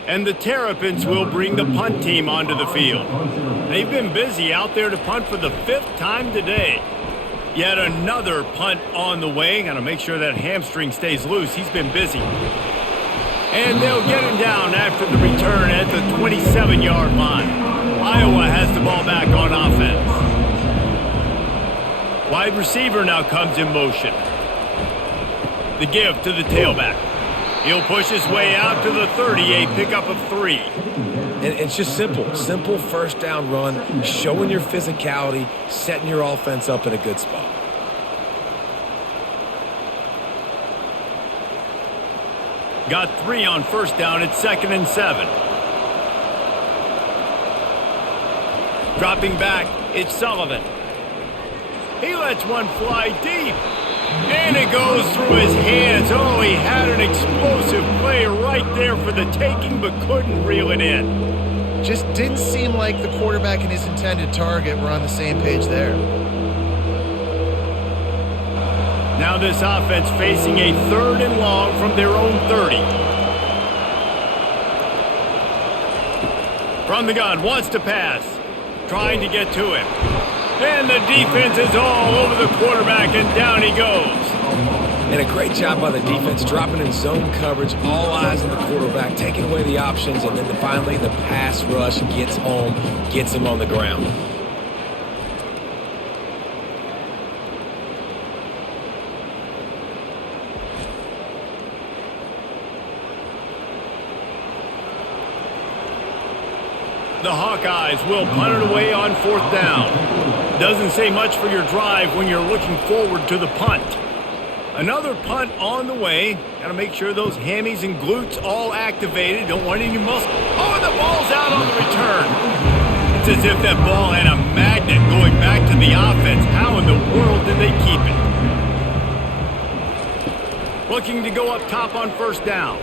And the Terrapins will bring the punt team onto the field. They've been busy out there to punt for the 5th time today. Yet another punt on the way. Got to make sure that hamstring stays loose. He's been busy. And they'll get him down after the return at the 27-yard line. Iowa has the ball back on offense. Wide receiver now comes in motion. The give to the tailback. He'll push his way out to the 30, a pickup of 3. And it's just simple. Simple 1st down run, showing your physicality, setting your offense up in a good spot. Got 3 on 1st down at 2nd and 7. Dropping back, it's Sullivan. He lets one fly deep. And it goes through his hands. Oh, he had an explosive play right there for the taking, but couldn't reel it in. Just didn't seem like the quarterback and his intended target were on the same page there. Now this offense facing a 3rd and long from their own 30. From the gun, wants to pass. Trying to get to him. And the defense is all over the quarterback, and down he goes. And a great job by the defense, dropping in zone coverage, all eyes on the quarterback, taking away the options, and then finally the pass rush gets home. gets him on the ground. The Hawkeyes will punt it away on 4th down. Doesn't say much for your drive when you're looking forward to the punt. Another punt on the way. Got to make sure those hammies and glutes all activated. Don't want any muscle. Oh, and the ball's out on the return. It's as if that ball had a magnet going back to the offense. How in the world did they keep it? Looking to go up top on 1st down.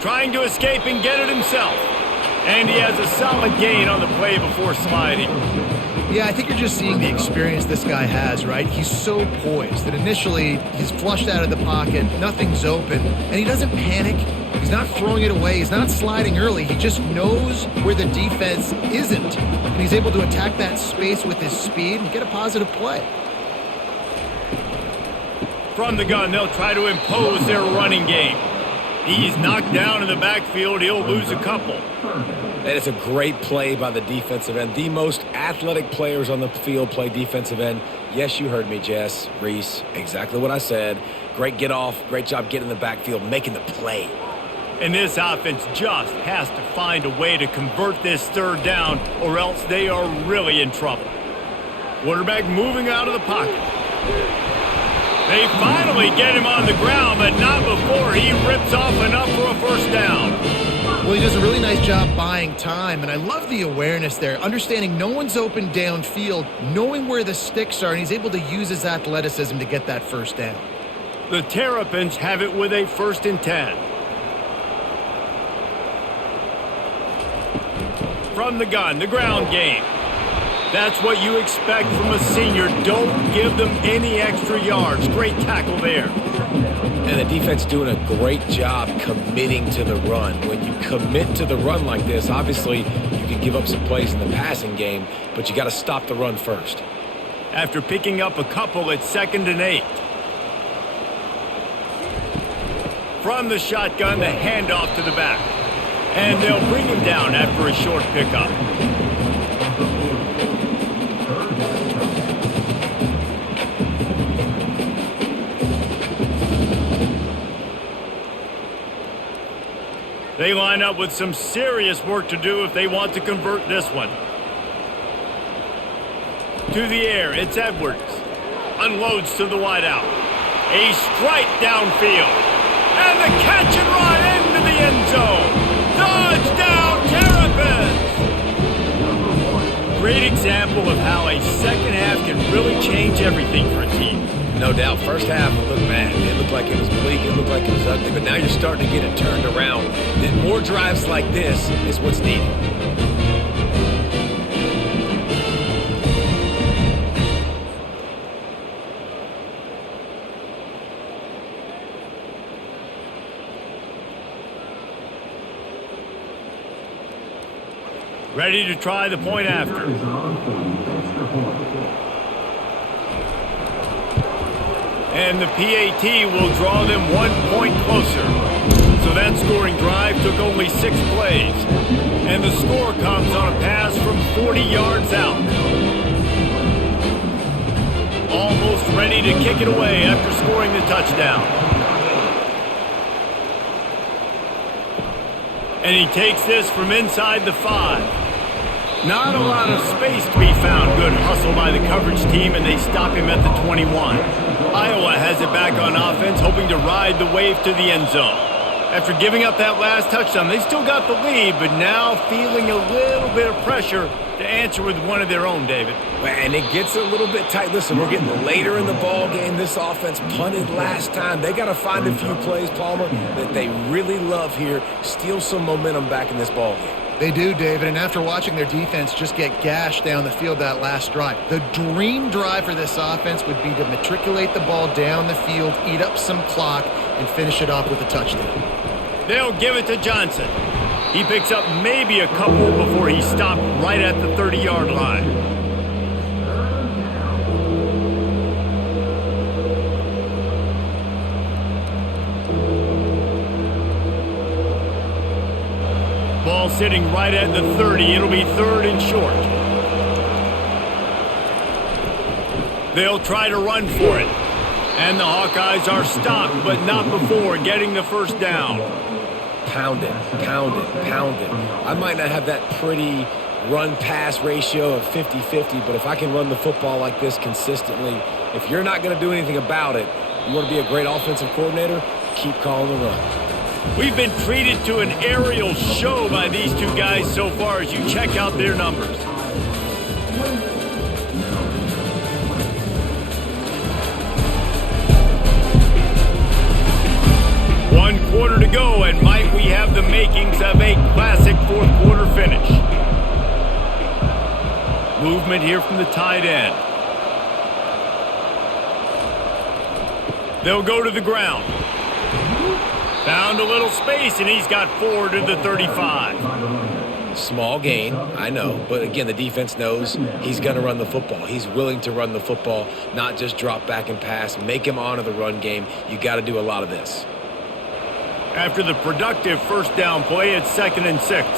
Trying to escape and get it himself. And he has a solid gain on the play before sliding. Yeah, I think you're just seeing the experience this guy has, right? He's so poised that initially he's flushed out of the pocket, nothing's open, and he doesn't panic. He's not throwing it away. He's not sliding early. He just knows where the defense isn't, and he's able to attack that space with his speed and get a positive play. From the gun, they'll try to impose their running game. He's knocked down in the backfield. He'll lose a couple. That is a great play by the defensive end. The most athletic players on the field play defensive end. Yes, you heard me, Jess, Reese. Exactly what I said. Great get off. Great job getting in the backfield, making the play. And this offense just has to find a way to convert this 3rd down, or else they are really in trouble. Quarterback moving out of the pocket. They finally get him on the ground, but not before he rips off enough for a 1st down. Well, he does a really nice job buying time, and I love the awareness there, understanding no one's open downfield, knowing where the sticks are, and he's able to use his athleticism to get that 1st down. The Terrapins have it with a 1st and 10. From the gun, the ground game. That's what you expect from a senior. Don't give them any extra yards. Great tackle there. And the defense doing a great job committing to the run. When you commit to the run like this, obviously you can give up some plays in the passing game, but you got to stop the run first. After picking up a couple, it's 2nd and 8. From the shotgun, the handoff to the back. And they'll bring him down after a short pickup. They line up with some serious work to do if they want to convert this one. To the air, it's Edwards. Unloads to the wideout. A strike downfield. And the catch and run into the end zone. Touchdown, Terrapins! Great example of how a second half can really change everything for a team. No doubt, 1st half looked bad. It looked like it was bleak. It looked like it was ugly. But now you're starting to get it turned around. Then more drives like this is what's needed. Ready to try the point after. And the PAT will draw them 1 point closer. So that scoring drive took only 6 plays. And the score comes on a pass from 40 yards out. Almost ready to kick it away after scoring the touchdown. And he takes this from inside the 5. Not a lot of space to be found. Good hustle by the coverage team, and they stop him at the 21. Iowa has it back on offense, hoping to ride the wave to the end zone. After giving up that last touchdown, they still got the lead, but now feeling a little bit of pressure to answer with one of their own, David. And it gets a little bit tight. Listen, we're getting later in the ball game. This offense punted last time. They got to find a few plays, Palmer, that they really love here. Steal some momentum back in this ball game. They do, David, and after watching their defense just get gashed down the field that last drive, the dream drive for this offense would be to matriculate the ball down the field, eat up some clock, and finish it off with a touchdown. They'll give it to Johnson. He picks up maybe a couple before he stopped right at the 30-yard line. Ball sitting right at the 30. It'll be 3rd and short. They'll try to run for it. And the Hawkeyes are stopped, but not before getting the first down. Pound it, pound it, pound it. I might not have that pretty run-pass ratio of 50-50, but if I can run the football like this consistently, if you're not going to do anything about it, you want to be a great offensive coordinator, keep calling the run. We've been treated to an aerial show by these two guys so far as you check out their numbers. 1 quarter to go, and might we have the makings of a classic fourth quarter finish. Movement here from the tight end. They'll go to the ground. Found a little space, and he's got 4 to the 35. Small gain, I know, but again, the defense knows he's going to run the football. He's willing to run the football, not just drop back and pass, make him honor the run game. You got to do a lot of this. After the productive first down play, it's 2nd and 6.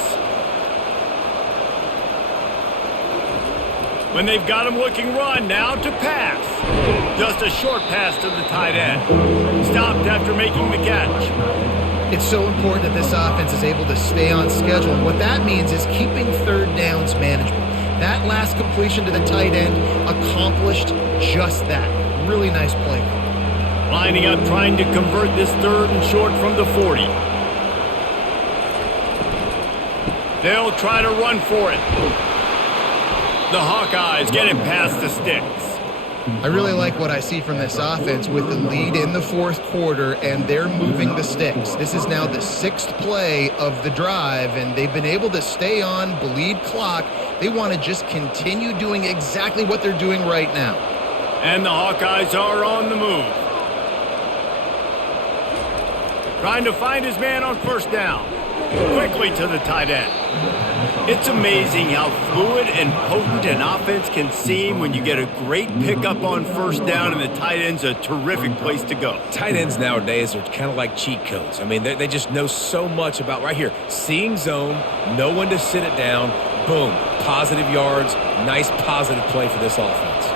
When they've got him looking run, now to pass. Just a short pass to the tight end. Stopped after making the catch. It's so important that this offense is able to stay on schedule. And what that means is keeping third downs manageable. That last completion to the tight end accomplished just that. Really nice play. Lining up, trying to convert this 3rd and short from the 40. They'll try to run for it. The Hawkeyes get it past the sticks. I really like what I see from this offense with the lead in the fourth quarter, and they're moving the sticks. This is now the 6th play of the drive, and they've been able to stay on, bleed clock. They want to just continue doing exactly what they're doing right now. And the Hawkeyes are on the move. Trying to find his man on first down. Quickly to the tight end. It's amazing how fluid and potent an offense can seem when you get a great pickup on first down and the tight end's a terrific place to go. Tight ends nowadays are kind of like cheat codes. I mean, they just know so much about right here. Seeing zone, know when to sit it down, boom, positive yards, nice positive play for this offense.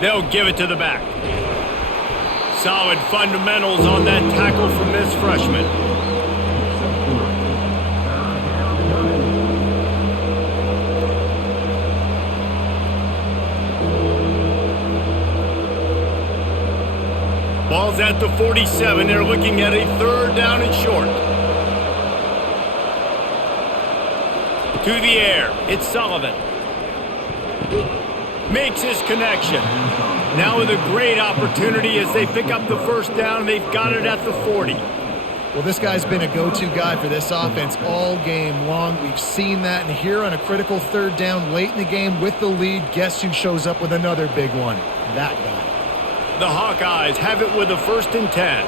They'll give it to the back. Solid fundamentals on that tackle from this freshman. Ball's at the 47. They're looking at a 3rd down and short. To the air. It's Sullivan. Makes his connection. Now with a great opportunity as they pick up the first down. They've got it at the 40. Well, this guy's been a go-to guy for this offense all game long. We've seen that, and here on a critical 3rd down late in the game with the lead, guess who shows up with another big one? That guy. The Hawkeyes have it with a 1st and 10.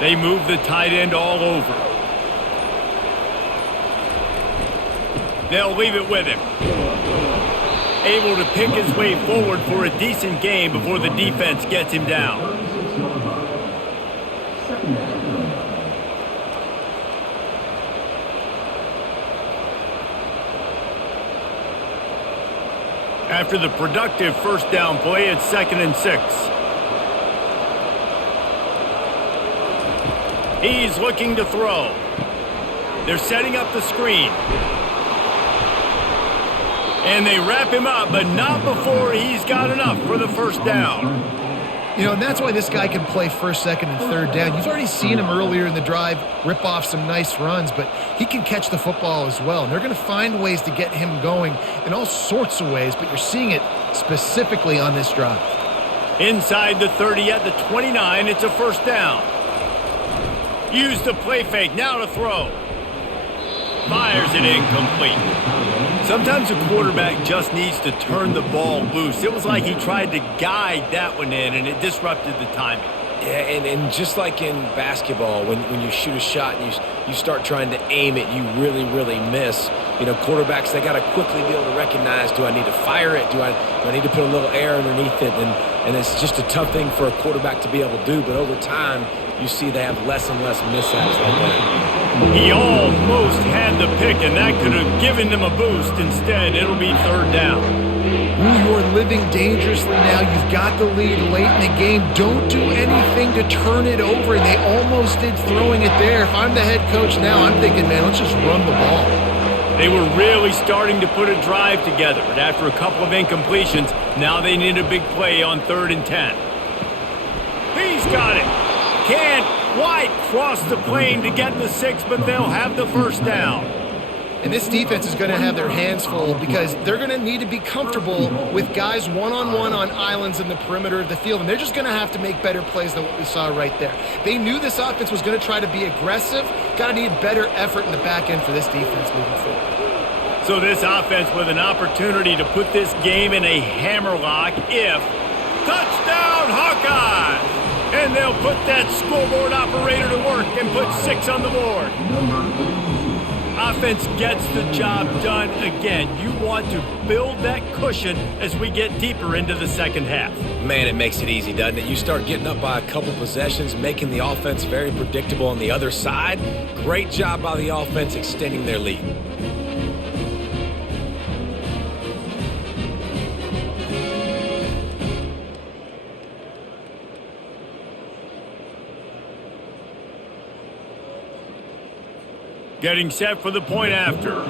They move the tight end all over. They'll leave it with him. Able to pick his way forward for a decent game before the defense gets him down. After the productive first down play, it's 2nd and 6. He's looking to throw. They're setting up the screen. And they wrap him up, but not before he's got enough for the first down. You know, and that's why this guy can play 1st, 2nd, and 3rd down. You've already seen him earlier in the drive rip off some nice runs, but he can catch the football as well. And they're going to find ways to get him going in all sorts of ways, but you're seeing it specifically on this drive. Inside the 30 at the 29, it's a first down. Use the play fake, now to throw. Fires it incomplete. Sometimes a quarterback just needs to turn the ball loose. It was like he tried to guide that one in, and it disrupted the timing. Yeah, and just like in basketball, when you shoot a shot and you start trying to aim it, you really, really miss. You know, quarterbacks, they got to quickly be able to recognize, do I need to fire it? Do I need to put a little air underneath it? And it's just a tough thing for a quarterback to be able to do, but over time, you see they have less and less mishaps like that. He almost had the pick, and that could have given them a boost. Instead, it'll be third down. Ooh, you're living dangerously now. You've got the lead late in the game. Don't do anything to turn it over, and they almost did throwing it there. If I'm the head coach now, I'm thinking, man, let's just run the ball. They were really starting to put a drive together, but after a couple of incompletions, now they need a big play on 3rd and 10. He's got it. Can't quite cross the plane to get the 6, but they'll have the first down. And this defense is going to have their hands full because they're going to need to be comfortable with guys one-on-one on islands in the perimeter of the field, and they're just going to have to make better plays than what we saw right there. They knew this offense was going to try to be aggressive. Got to need better effort in the back end for this defense moving forward. So this offense with an opportunity to put this game in a hammerlock if touchdown Hawkeyes! And they'll put that scoreboard operator to work and put 6 on the board. Offense gets the job done again. You want to build that cushion as we get deeper into the second half. Man, it makes it easy, doesn't it? You start getting up by a couple possessions, making the offense very predictable on the other side. Great job by the offense extending their lead. Getting set for the point after.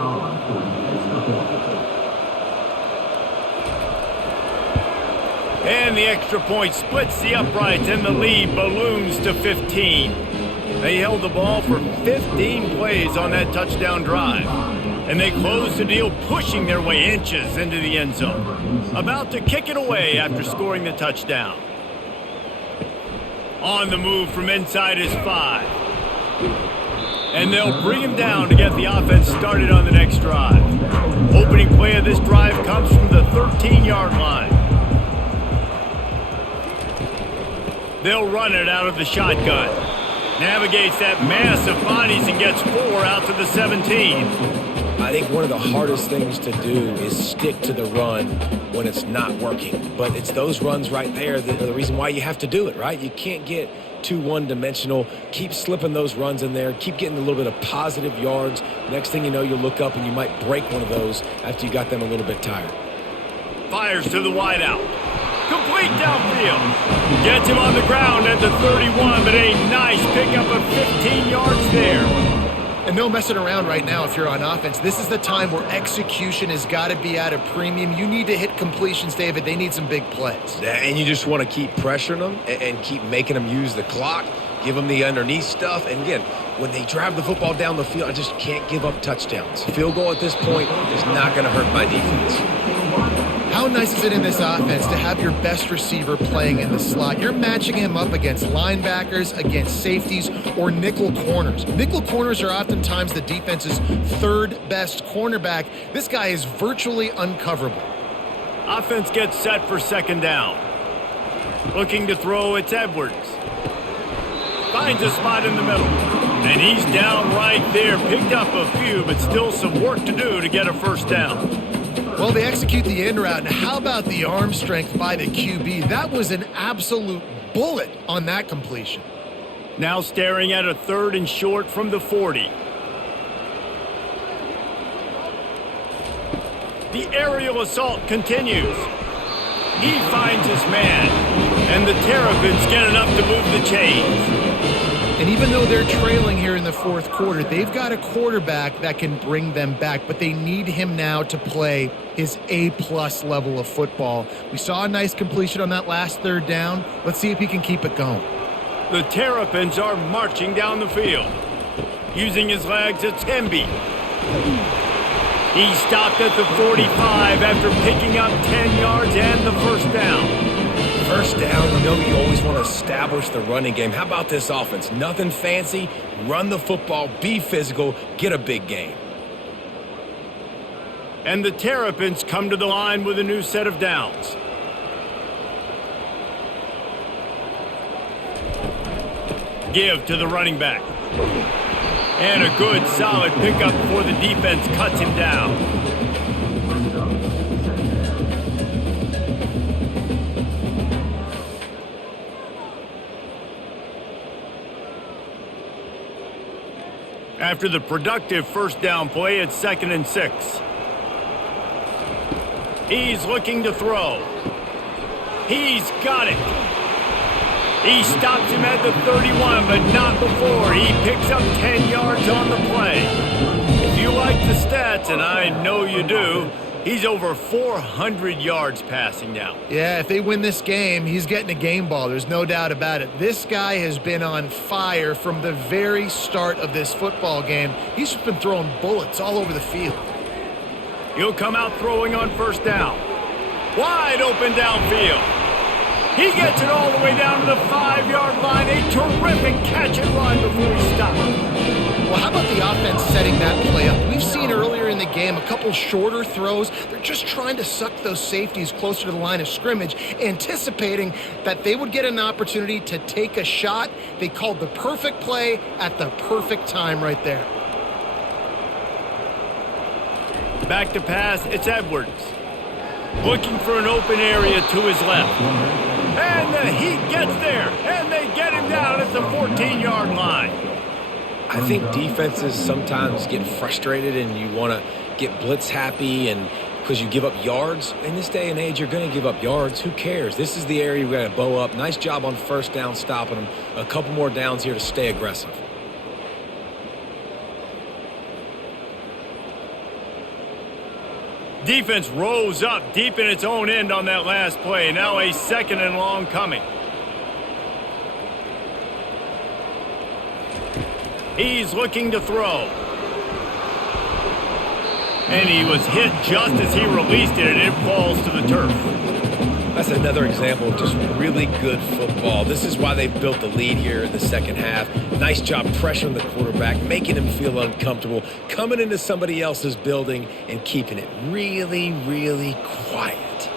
And the extra point splits the uprights and the lead balloons to 15. They held the ball for 15 plays on that touchdown drive. And they closed the deal, pushing their way inches into the end zone. About to kick it away after scoring the touchdown. On the move from inside his 5. And they'll bring him down to get the offense started on the next drive. Opening play of this drive comes from the 13-yard line. They'll run it out of the shotgun. Navigates that mass of bodies and gets 4 out to the 17. I think one of the hardest things to do is stick to the run when it's not working. But it's those runs right there that are the reason why you have to do it, right? You can't get too one-dimensional. Keep slipping those runs in there. Keep getting a little bit of positive yards. Next thing you know, you'll look up and you might break one of those after you got them a little bit tired. Fires to the wideout. Complete downfield. Gets him on the ground at the 31, but a nice pickup of 15 yards there. And no messing around right now if you're on offense. This is the time where execution has got to be at a premium. You need to hit completions, David. They need some big plays. And you just want to keep pressuring them and keep making them use the clock, give them the underneath stuff. And again, when they drive the football down the field, I just can't give up touchdowns. Field goal at this point is not going to hurt my defense. How nice is it in this offense to have your best receiver playing in the slot? You're matching him up against linebackers, against safeties, or nickel corners. Nickel corners are oftentimes the defense's 3rd best cornerback. This guy is virtually uncoverable. Offense gets set for 2nd down. Looking to throw, it's Edwards. Finds a spot in the middle. And he's down right there. Picked up a few, but still some work to do to get a first down. Well, they execute the end route. Now, how about the arm strength by the QB? That was an absolute bullet on that completion. Now staring at a 3rd and short from the 40. The aerial assault continues. He finds his man, and the Terrapins get enough to move the chains. And even though they're trailing here in the 4th quarter, they've got a quarterback that can bring them back, but they need him now to play his A-plus level of football. We saw a nice completion on that last 3rd down. Let's see if he can keep it going. The Terrapins are marching down the field. Using his legs, it's Hemby. He stopped at the 45 after picking up 10 yards and the first down. First down, you know you always want to establish the running game. How about this offense? Nothing fancy. Run the football, be physical, get a big gain. And the Terrapins come to the line with a new set of downs. Give to the running back. And a good, solid pickup before the defense cuts him down. After the productive first down play, it's 2nd and 6. He's looking to throw. He's got it. He stops him at the 31, but not before. He picks up 10 yards on the play. If you like the stats, and I know you do, he's over 400 yards passing now. Yeah, if they win this game, he's getting a game ball. There's no doubt about it. This guy has been on fire from the very start of this football game. He's just been throwing bullets all over the field. He'll come out throwing on first down. Wide open downfield. He gets it all the way down to the 5-yard line. A terrific catch and run before he stops. Well, how about the offense setting that play up? We've seen earlier in the game a couple shorter throws. They're just trying to suck those safeties closer to the line of scrimmage, anticipating that they would get an opportunity to take a shot. They called the perfect play at the perfect time right there. Back to pass, it's Edwards. Looking for an open area to his left. And the Heat gets there, and they get him down at the 14-yard line. I think defenses sometimes get frustrated and you want to get blitz happy and because you give up yards. In this day and age, you're going to give up yards. Who cares? This is the area we got to bow up. Nice job on first down stopping them. A couple more downs here to stay aggressive. Defense rose up deep in its own end on that last play. Now a 2nd and long coming. He's looking to throw. And he was hit just as he released it, and it falls to the turf. That's another example of just really good football. This is why they've built the lead here in the second half. Nice job pressuring the quarterback, making him feel uncomfortable, coming into somebody else's building and keeping it really, really quiet.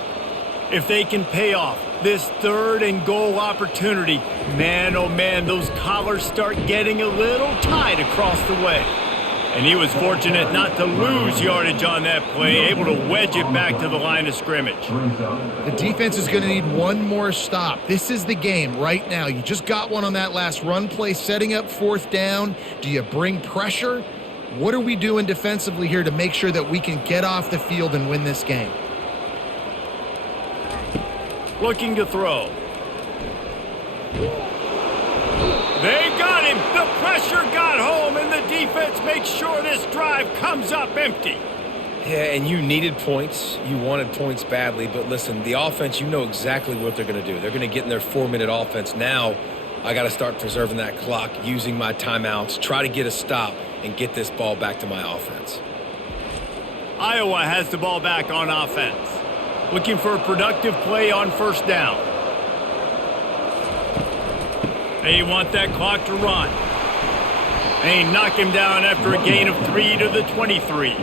If they can pay off this 3rd and goal opportunity, man, oh man, those collars start getting a little tight across the way. And he was fortunate not to lose yardage on that play, able to wedge it back to the line of scrimmage. The defense is going to need one more stop. This is the game right now. You just got one on that last run play, setting up 4th down. Do you bring pressure? What are we doing defensively here to make sure that we can get off the field and win this game? Looking to throw. They got him. The pressure got home, and the defense makes sure this drive comes up empty. Yeah, and you needed points. You wanted points badly. But listen, the offense, you know exactly what they're going to do. They're going to get in their 4-minute offense. Now, I got to start preserving that clock, using my timeouts, try to get a stop, and get this ball back to my offense. Iowa has the ball back on offense. Looking for a productive play on first down. They want that clock to run. They knock him down after a gain of 3 to the 23.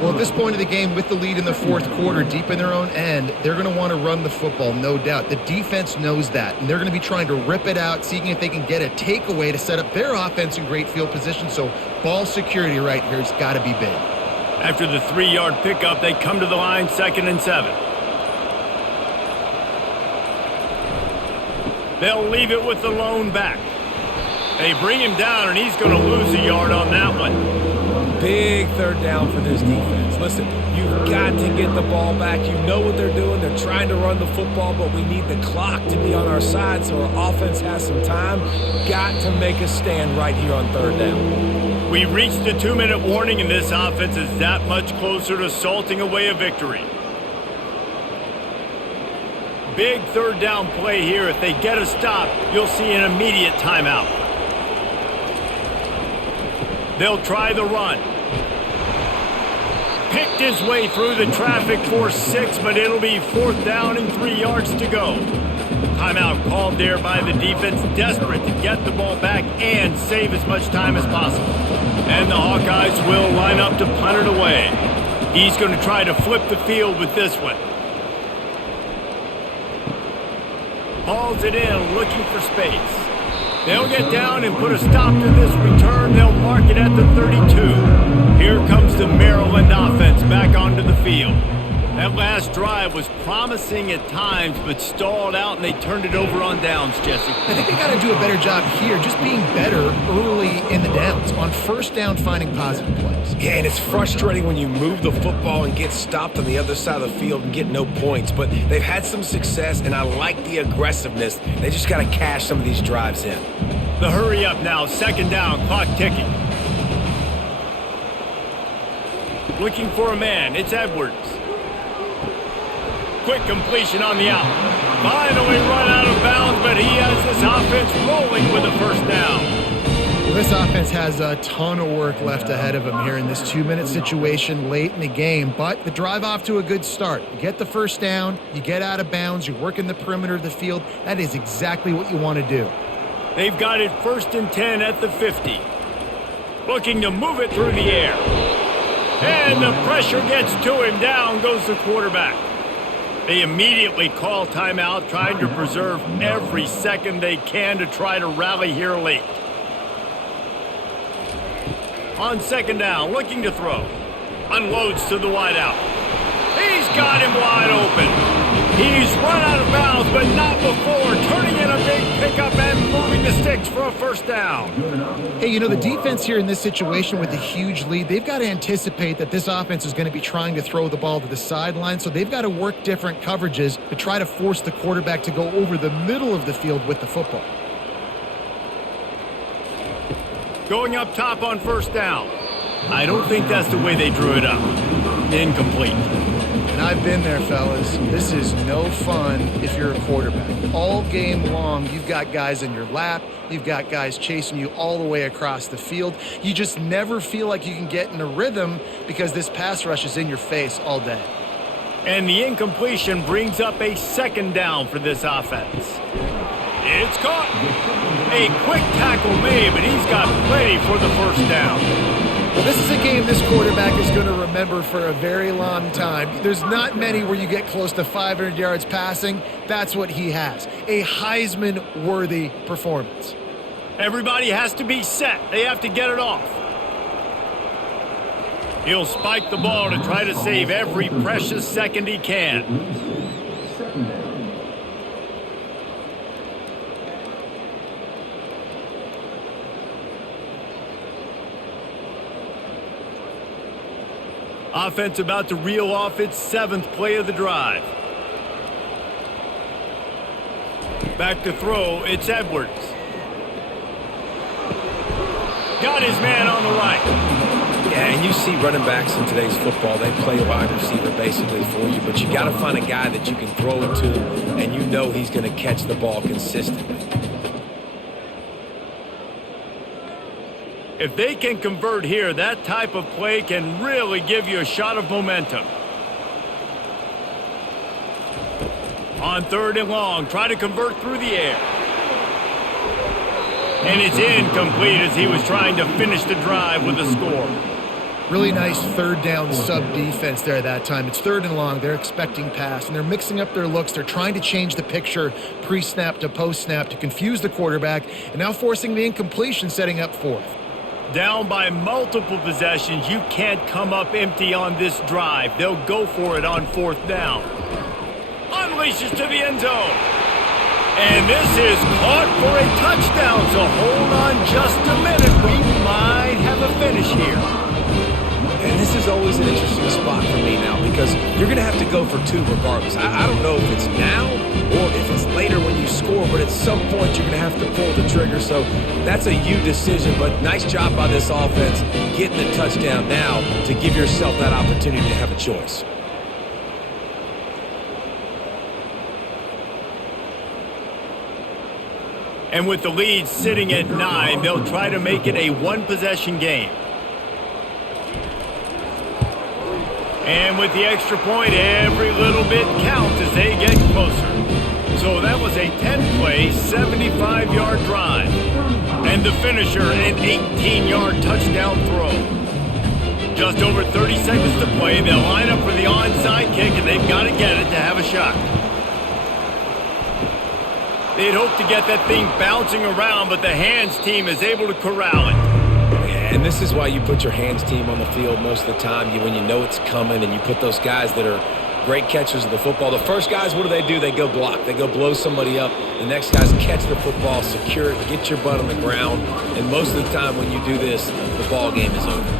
Well, at this point of the game, with the lead in the 4th quarter, deep in their own end, they're going to want to run the football, no doubt. The defense knows that, and they're going to be trying to rip it out, seeing if they can get a takeaway to set up their offense in great field position. So ball security right here has got to be big. After the 3-yard pickup, they come to the line, 2nd and 7. They'll leave it with the lone back. They bring him down, and he's going to lose a yard on that one. Big 3rd down for this defense. Listen, you've got to get the ball back. You know what they're doing. They're trying to run the football, but we need the clock to be on our side so our offense has some time. Got to make a stand right here on 3rd down. We reached the 2-minute warning, and this offense is that much closer to salting away a victory. Big 3rd down play here. If they get a stop, you'll see an immediate timeout. They'll try the run. Picked his way through the traffic for 6, but it'll be 4th down and 3 yards to go. Timeout called there by the defense, desperate to get the ball back and save as much time as possible. And the Hawkeyes will line up to punt it away. He's going to try to flip the field with this one. Hauls it in, looking for space. They'll get down and put a stop to this return. They'll mark it at the 32. Here comes the Maryland offense back onto the field. That last drive was promising at times, but stalled out, and they turned it over on downs, Jesse. I think they got to do a better job here, just being better early in the downs, on first down finding positive plays. Yeah, and it's frustrating when you move the football and get stopped on the other side of the field and get no points, but they've had some success, and I like the aggressiveness. They just got to cash some of these drives in. The hurry up now, second down, clock ticking. Looking for a man, it's Edwards. Quick completion on the out. Finally run out of bounds, but he has this offense rolling with a first down. Well, this offense has a ton of work left ahead of them here in this 2-minute situation late in the game, but the drive off to a good start. You get the first down, you get out of bounds, you work in the perimeter of the field. That is exactly what you want to do. They've got it 1st and 10 at the 50. Looking to move it through the air. And the pressure gets to him. Down goes the quarterback. They immediately call timeout, trying to preserve every second they can to try to rally here late. On second down, looking to throw. Unloads to the wideout. He's got him wide open. He's run out of bounds, but not before turning in a big pickup and moving the sticks for a first down. Hey, you know, the defense here in this situation with a huge lead, they've got to anticipate that this offense is going to be trying to throw the ball to the sideline, so they've got to work different coverages to try to force the quarterback to go over the middle of the field with the football. Going up top on first down. I don't think that's the way they drew it up. Incomplete. And I've been there, fellas. This is no fun if you're a quarterback. All game long, you've got guys in your lap. You've got guys chasing you all the way across the field. You just never feel like you can get in a rhythm because this pass rush is in your face all day. And the incompletion brings up a second down for this offense. It's caught. A quick tackle made, but he's got plenty for the first down. Well, this is a game this quarterback is going to remember for a very long time. There's not many where you get close to 500 yards passing. That's what he has. A Heisman-worthy performance. Everybody has to be set. They have to get it off. He'll spike the ball to try to save every precious second he can. Offense about to reel off its 7th play of the drive. Back to throw, it's Edwards. Got his man on the right. Yeah, and you see running backs in today's football, they play wide receiver basically for you, but you got to find a guy that you can throw it to, and you know he's going to catch the ball consistently. If they can convert here, that type of play can really give you a shot of momentum. On 3rd and long, try to convert through the air. And it's incomplete as he was trying to finish the drive with a score. Really nice 3rd down sub-defense there that time. It's 3rd and long. They're expecting pass, and they're mixing up their looks. They're trying to change the picture pre-snap to post-snap to confuse the quarterback, and now forcing the incompletion, setting up 4th. Down by multiple possessions, you can't come up empty on this drive. They'll go for it on 4th down. Unleashes to the end zone. And this is caught for a touchdown, so hold on just a minute. We might have a finish here. And this is always an interesting spot for me now because you're going to have to go for 2 regardless. I don't know if it's now or if it's later when you score, but at some point you're going to have to pull the trigger. So that's a you decision, but nice job by this offense getting the touchdown now to give yourself that opportunity to have a choice. And with the lead sitting at 9, they'll try to make it a 1-possession game. And with the extra point, every little bit counts as they get closer. So that was a 10-play, 75-yard drive. And the finisher, an 18-yard touchdown throw. Just over 30 seconds to play. They'll line up for the onside kick, and they've got to get it to have a shot. They'd hope to get that thing bouncing around, but the hands team is able to corral it. And this is why you put your hands team on the field most of the time when you know it's coming, and you put those guys that are great catchers of the football. The first guys, what do? They go block. They go blow somebody up. The next guys catch the football, secure it, get your butt on the ground. And most of the time when you do this, the ball game is over.